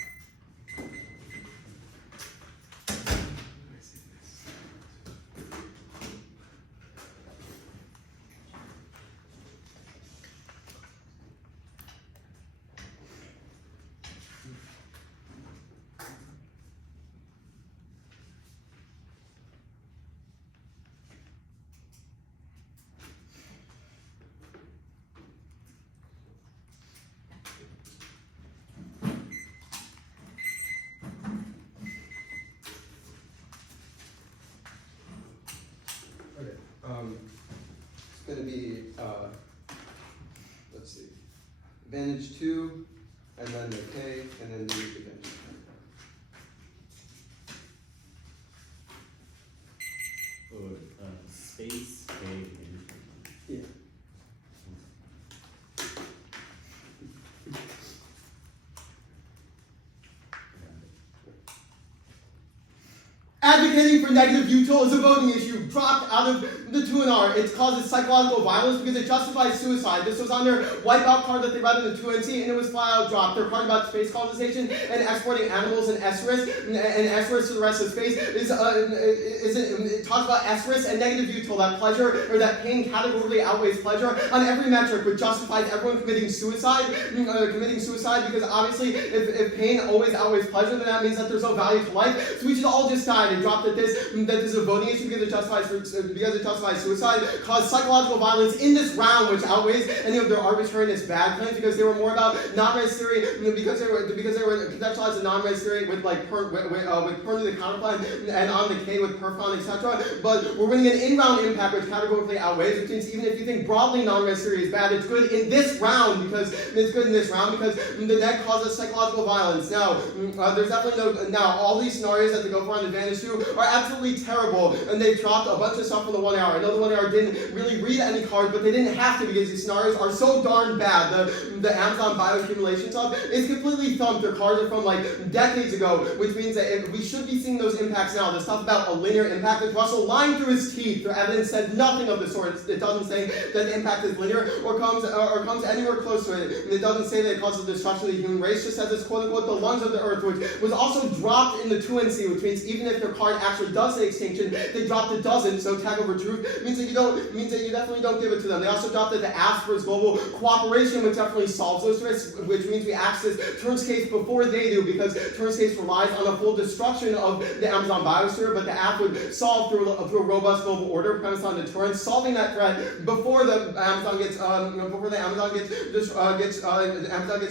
It's going to be, let's see, advantage 2, and then the K, and then the advantage. Space K advantage. Yeah. Advocating for negative util is a voting issue dropped out of the 2NR. It causes psychological violence because it justifies suicide. This was on their wipeout card that they read in the 2NC, and it was flat out dropped. Their card about space colonization and exporting animals and SRIS, and SRIS to the rest of space it talks about SRIS and negative util, that pleasure or that pain categorically outweighs pleasure on every metric, which justifies everyone committing suicide because obviously if pain always outweighs pleasure, then that means that there's no value to life. So we should all decide and drop that this is a voting issue because it justifies suicide, caused psychological violence in this round, which outweighs any of their arbitrariness bad claims because they were more about non-res theory, because they were contextualized in non-res theory with Pern to the counterplan and on the K with perfon, etc. But we're winning an in-round impact which categorically outweighs, which means even if you think broadly non-res theory is bad, it's good in this round because the net causes psychological violence. Now, there's definitely now all these scenarios that they go for on advantage 2 are absolutely terrible, and they've dropped a bunch of stuff from the 1 hour. I know the 1 hour didn't really read any cards, but they didn't have to because these scenarios are so darn bad. The Amazon bioaccumulation stuff is completely thumped. Their cards are from like decades ago, which means that we should be seeing those impacts now. The stuff about a linear impact that Russell lying through his teeth. Their evidence said nothing of the sort. It doesn't say that the impact is linear or comes anywhere close to it. And it doesn't say that it causes the destruction of the human race. It just says it's quote unquote the lungs of the earth, which was also dropped in the 2NC, which means even if your card actually does say extinction, they dropped it doesn't. So tag over truth means that you definitely don't give it to them. They also dropped it to ask for global cooperation, which definitely solves those risks, which means we access Turns case before they do because Turns case relies on the full destruction of the Amazon biosphere, but the app would solve through a robust global order premised on deterrence, solving that threat before the Amazon gets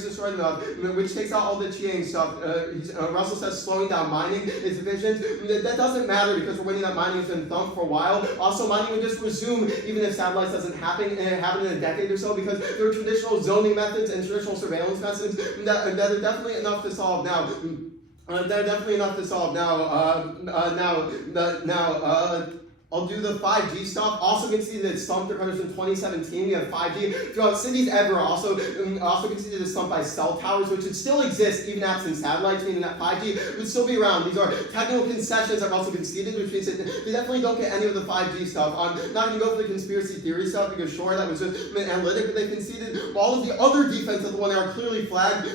destroyed, which takes out all the Chiang stuff. Russell says slowing down mining is efficient. That doesn't matter because we're winning that mining has been thumped for a while. Also, mining would just resume even if satellites doesn't happen in a decade or so because there are traditional zoning methods and traditional surveillance methods that are definitely enough to solve now. I'll do the 5G stuff. Also conceded that stumped their countries in 2017. We have 5G throughout cities everywhere. Also conceded that stumped by cell towers, which would still exist even absent satellites, meaning that 5G would still be around. These are technical concessions that also conceded, which means that they definitely don't get any of the 5G stuff. I'm not going to go for the conspiracy theory stuff because sure, that was just analytic, but they conceded all of the other defense of the 1 hour clearly flagged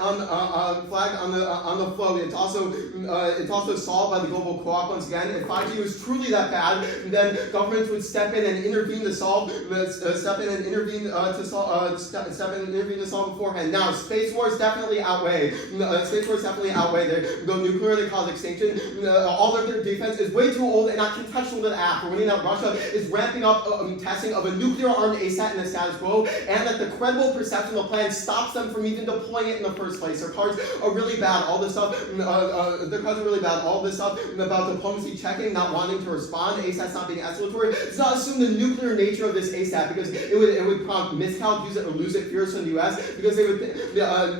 on the flow. It's also solved by the global co-op once again. If 5G was truly truly that bad, then governments would step in and intervene to solve beforehand. Now, space wars definitely outweigh. They go nuclear, they cause extinction. All of their defense is way too old and not contextual to the act. We're winning that Russia is ramping up testing of a nuclear-armed ASAT in the status quo, and that the credible perception of the plan stops them from even deploying it in the first place. Their cards are really bad. All this stuff. All this stuff about diplomacy checking, not wanting to respond, ASAT's not being escalatory. Does not assume the nuclear nature of this ASAT, because it would prompt miscalc, use it or lose it fears from the U.S. because they would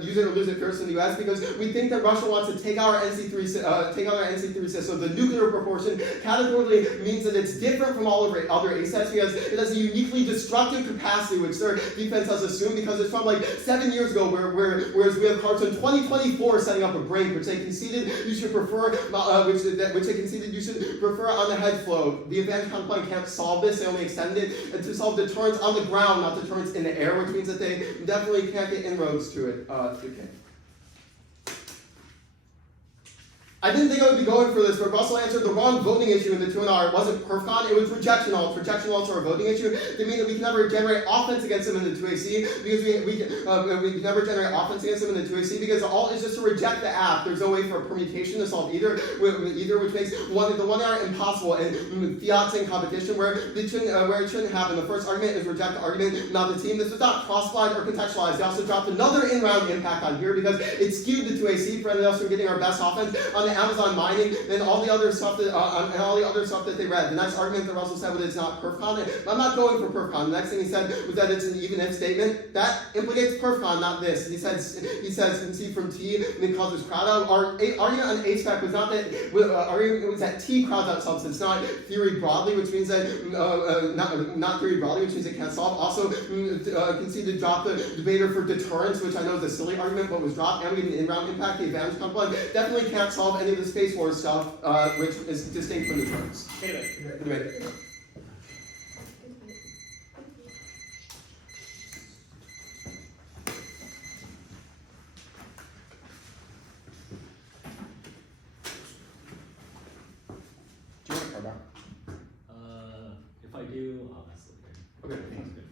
use it or lose it fears from the U.S. because we think that Russia wants to take out our NC3 system. The nuclear proportion categorically means that it's different from all of our other ASATs because it has a uniquely destructive capacity, which their defense has assumed because it's from like 7 years ago, whereas we have cards in 2024 setting up a break, which they conceded you should prefer, on the hedge flow. The advanced counterplan can't solve this. They only extend it to solve deterrence on the ground, not deterrence in the air, which means that they definitely can't get inroads to it. Okay. I didn't think I would be going for this, but Russell answered the wrong voting issue in the 2NR. It wasn't perfcon, it was rejection alts. Rejection alts are a voting issue. They mean that we can never generate offense against them in the 2AC because we can never generate offense against them in the 2AC because the alt is just to reject the app. There's no way for a permutation to solve either, which makes the 1R impossible. And fiat's in competition where it shouldn't happen. The first argument is reject the argument, not the team. This was not cross-slide or contextualized. They also dropped another in-round impact on here because it skewed the 2AC, prevented us from getting our best offense on the Amazon mining and all the other stuff that they read. The next argument that Russell said was it's not perfcon. I'm not going for perfcon. The next thing he said was that it's an even if statement. That implicates perfcon, not this. He says C from T and he calls this crowd out. Our argument on HVAC was not that it was that T crowds out substance, not theory broadly, which means that not theory broadly, which means it can't solve. Also conceded to drop the debater for deterrence, which I know is a silly argument, but was dropped, and we get an in-round impact. The advantage component definitely can't solve any of the Space Wars stuff, which is distinct from the terms. Debate. Do you want a card back? If I do, I'll ask later. Okay. Sounds good.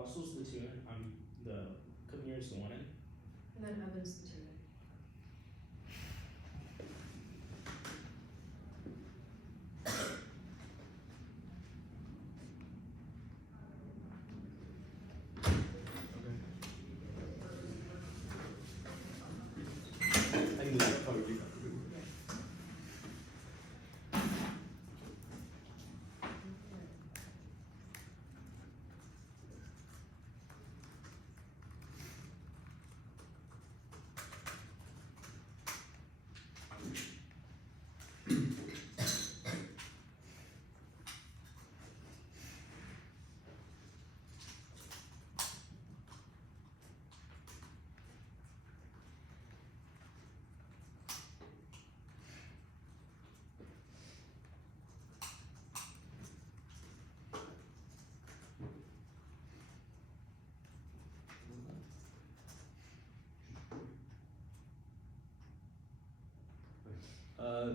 Russell's the 2, the Cooper's the 1 in. And then Evans the 2. I knew that probably.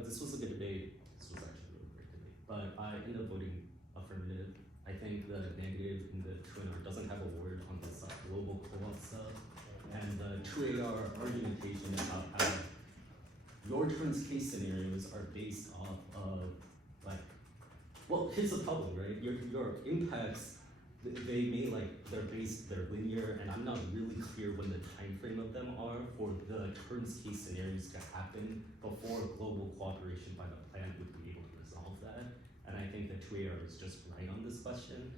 This was a good debate. This was actually a really great debate. But I ended up voting affirmative. I think the negative in the 2NR doesn't have a word on this global co-op stuff. And the 2AR argumentation about how your turns case scenarios are based off of, like, well, here's the problem, right? Your impacts, they may, like, they're linear, and I'm not really clear when the time frame of them are for the turns case scenarios to happen before global cooperation by the plan would be able to resolve that. And I think the 2AR is just right on this question.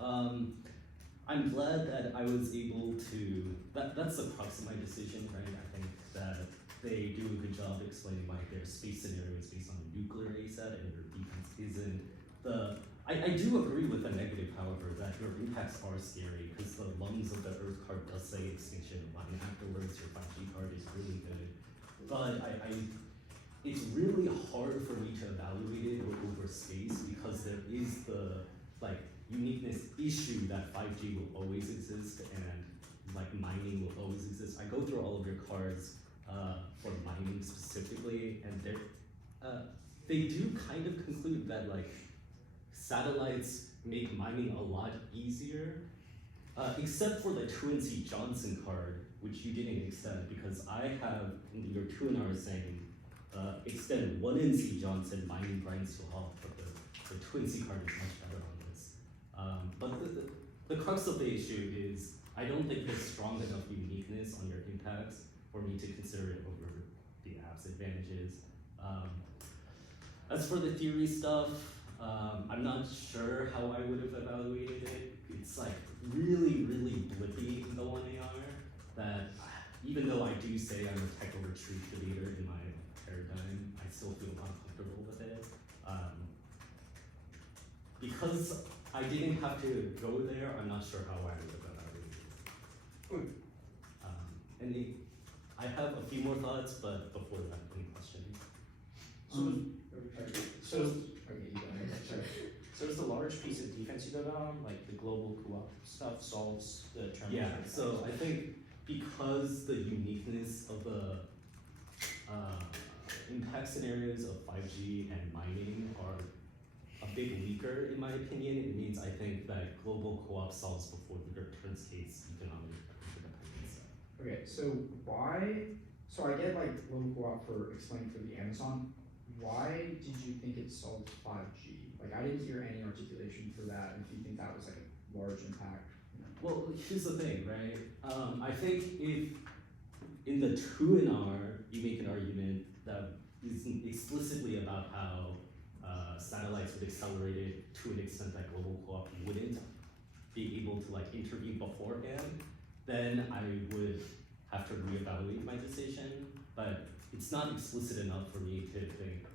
I'm glad that I was able to, that's the crux of my decision, right? I think that they do a good job explaining why their space scenario is based on a nuclear ASAT and your defense isn't. I do agree with the negative, however, that your impacts are scary because the lungs of the Earth card does say extinction line afterwards. Your 5G card is really good, but it's really hard for me to evaluate it over space because there is the uniqueness issue that 5G will always exist and mining will always exist. I go through all of your cards for mining specifically, and they do kind of conclude that satellites make mining a lot easier, except for the 2NC Johnson card, which you didn't extend because I have in your 2NR saying extend 1NC Johnson mining grinds to halt, but the 2NC card is much better on this. But the crux of the issue is I don't think there's strong enough uniqueness on your impacts for me to consider it over the app's advantages. As for the theory stuff, I'm not sure how I would have evaluated it. It's really, really blippy in the 1AR that even though I do say I'm a tech over truth debater in my paradigm, I still feel uncomfortable with it. Because I didn't have to go there, I'm not sure how I would have evaluated it. I have a few more thoughts, but before that, any questions? So is the large piece of defense you go down, like the global co-op stuff, solves the term? Yeah, so I think because the uniqueness of the impact scenarios of 5G and mining are a bit weaker in my opinion, it means I think that global co-op solves before the returns case economic interdependence. Okay, so I get global co-op for explaining for the Amazon. Why did you think it solved 5G? I didn't hear any articulation for that, and if you think that was a large impact. Well, here's the thing, right? I think if in the 2NR you make an argument that isn't explicitly about how satellites would accelerate it to an extent that global co-op wouldn't be able to intervene beforehand, then I would have to reevaluate my decision. But it's not explicit enough for me to think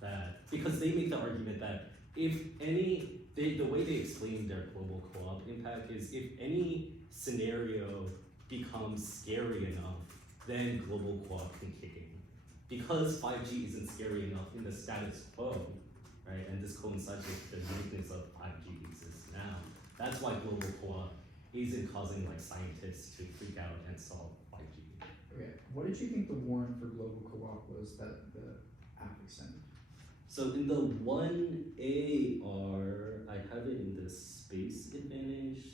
that, because they make the argument that if any, the way they explain their global co-op impact is if any scenario becomes scary enough, then global co-op can kick in. Because 5G isn't scary enough in the status quo, right, and this coincides with the uniqueness of 5G exists now, that's why global co-op isn't causing scientists to freak out and solve 5G. Okay, what did you think the warrant for global co-op was that the app extended? So in the 1AR, I have it in the space advantage.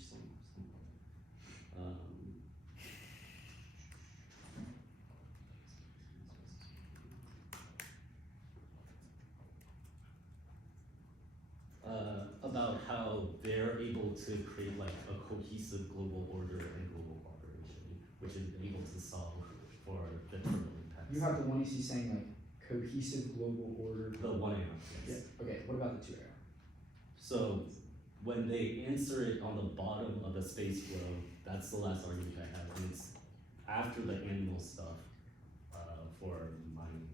About how they're able to create like a cohesive global order and global cooperation, which is able to solve for the terminal impacts. You have the one AC saying like cohesive global order. The 1 AR, yes. Yeah. Okay, what about the 2 AR? So when they answer it on the bottom of the space flow, that's the last argument I have, and it's after the animal stuff for mining.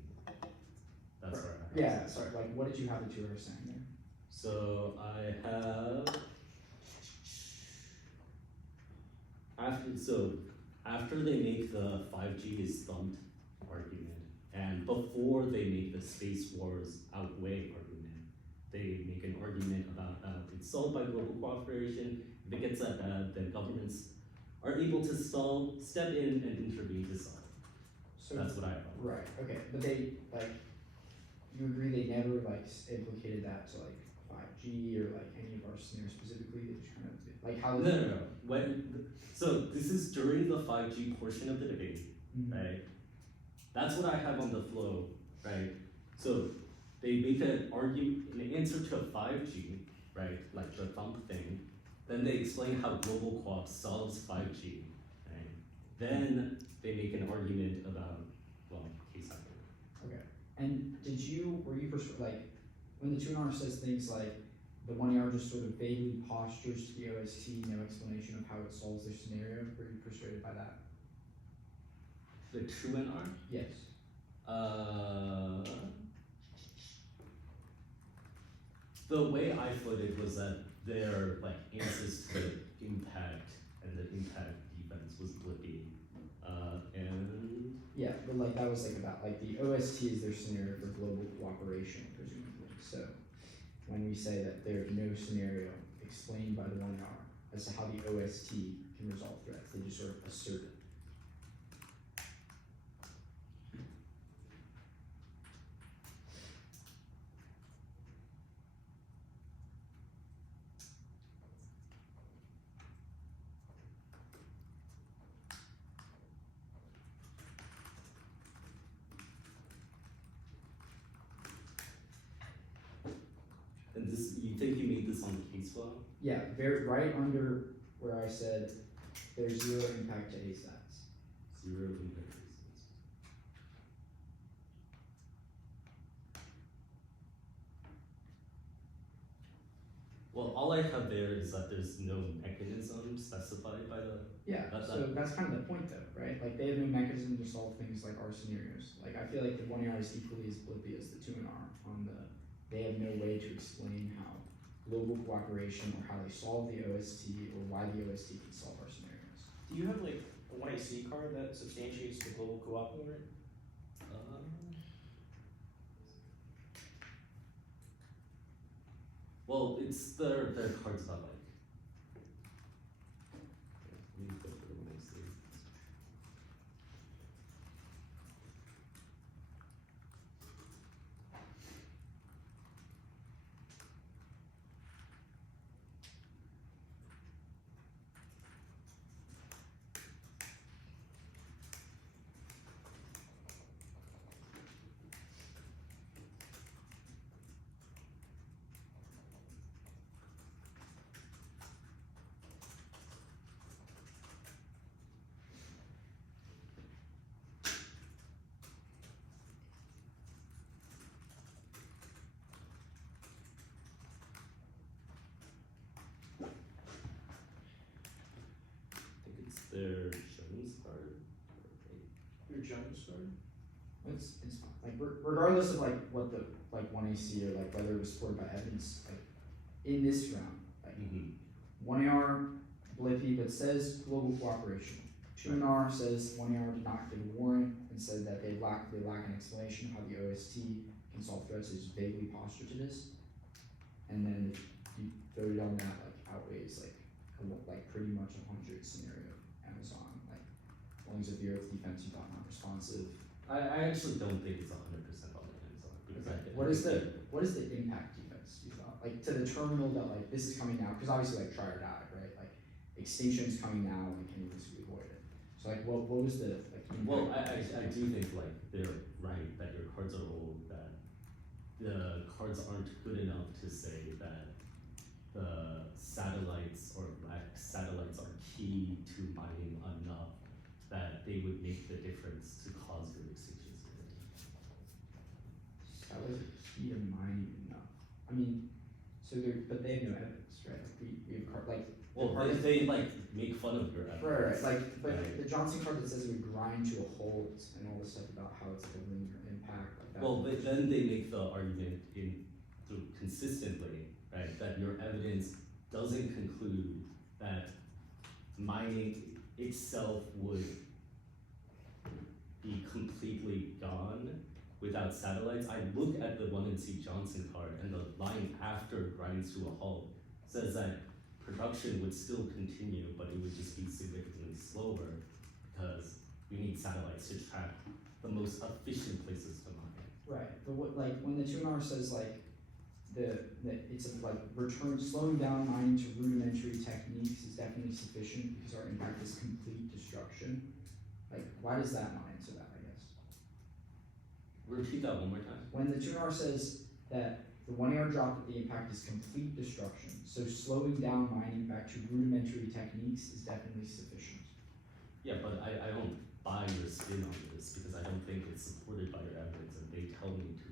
That's where I have. Yeah, sorry, like what did you have the 2 AR saying there? So I have after they make the 5G is thumped argument, and before they make the space wars outweigh argument, they make an argument about how it's solved by global cooperation. If it gets that bad, then governments are able to step in and intervene to solve. So That's what I have. right, okay, but they like you agree they never like implicated that to like 5G or like any of our scenarios specifically. They just kind of like how No. So this is during the 5G portion of the debate, right? That's what I have on the flow, right? So they make an argument, an answer to 5G, right? Like the thump thing. Then they explain how global co-op solves 5G, right? Then they make an argument about, well, case study. Okay. And were you like when the 2R says things like the 1AR just sort of vaguely postures to the OST, no explanation of how it solves their scenario, were you persuaded by that? The true NR? Yes. The way I footed was that their like answers to the impact and the impact defense was blippy. And Yeah, but like that was like about like the OST is their scenario for global cooperation, presumably. So when we say that there's no scenario explained by the 1R as to how the OST can resolve threats, they just sort of assert it. and this, you think you made this on the case file? Yeah, right under where I said there's zero impact to ASATs. Zero impact cases. Well, all I have there is that there's no mechanism specified by the. Yeah, so that's kind of the point though, right? Like they have no mechanism to solve things like our scenarios. Like I feel like the 1AR is equally as blippy as the 2NR on the, they have no way to explain how global cooperation or how they solve the OST or why the OST can solve our scenarios. Do you have like a 1AC card that substantiates the global co-op movement? Well, it's their cards about like. Let me go for the 1AC. I think it's their Jones card. Your Jones card? It's fine. Like regardless of like what the like 1AC or like whether it was supported by evidence, like in this round, like 1AR blippy but says global cooperation. 2NR says 1AR did not give a warrant and said that they lack an explanation how the OST can solve threats. Is vaguely postured to this, and then you voted on that like outweighs like pretty much 100 scenario Amazon, like as long as if the Earth defense you thought not responsive. I actually don't think it's 100% on the Amazon because What is the impact defense you thought? Like to the terminal that like this is coming out, because obviously like try or die, right? Like extinction's coming now and can we avoid it? So like what was the like Well, impact? I do think like they're right that your cards are old, that the cards aren't good enough to say that the satellites or black satellites are key to mining enough that they would make the difference to cause your extinctions. That was a key to mining enough. I mean, so but they have no evidence, right? Like we have like Well, they like make fun of your right. evidence. Like but Right. the Johnson card that says it would grind to a halt and all this stuff about how it's like a linear impact. Like that. Well, then they make the argument consistently, right, that your evidence doesn't conclude that mining itself would be completely gone without satellites. I look at the 1NC Johnson card and the line after grinds to a halt says that production would still continue, but it would just be significantly slower because we need satellites to track the most efficient places to mine. Right, but what like when the 2NR says like it's like slowing down mining to rudimentary techniques is definitely sufficient because our impact is complete destruction. Like why does that not answer that? I guess. Repeat that one more time. When the 2NR says that the 1AR drop that the impact is complete destruction, so slowing down mining back to rudimentary techniques is definitely sufficient. Yeah, but I don't buy your spin on this because I don't think it's supported by your evidence, and they tell me to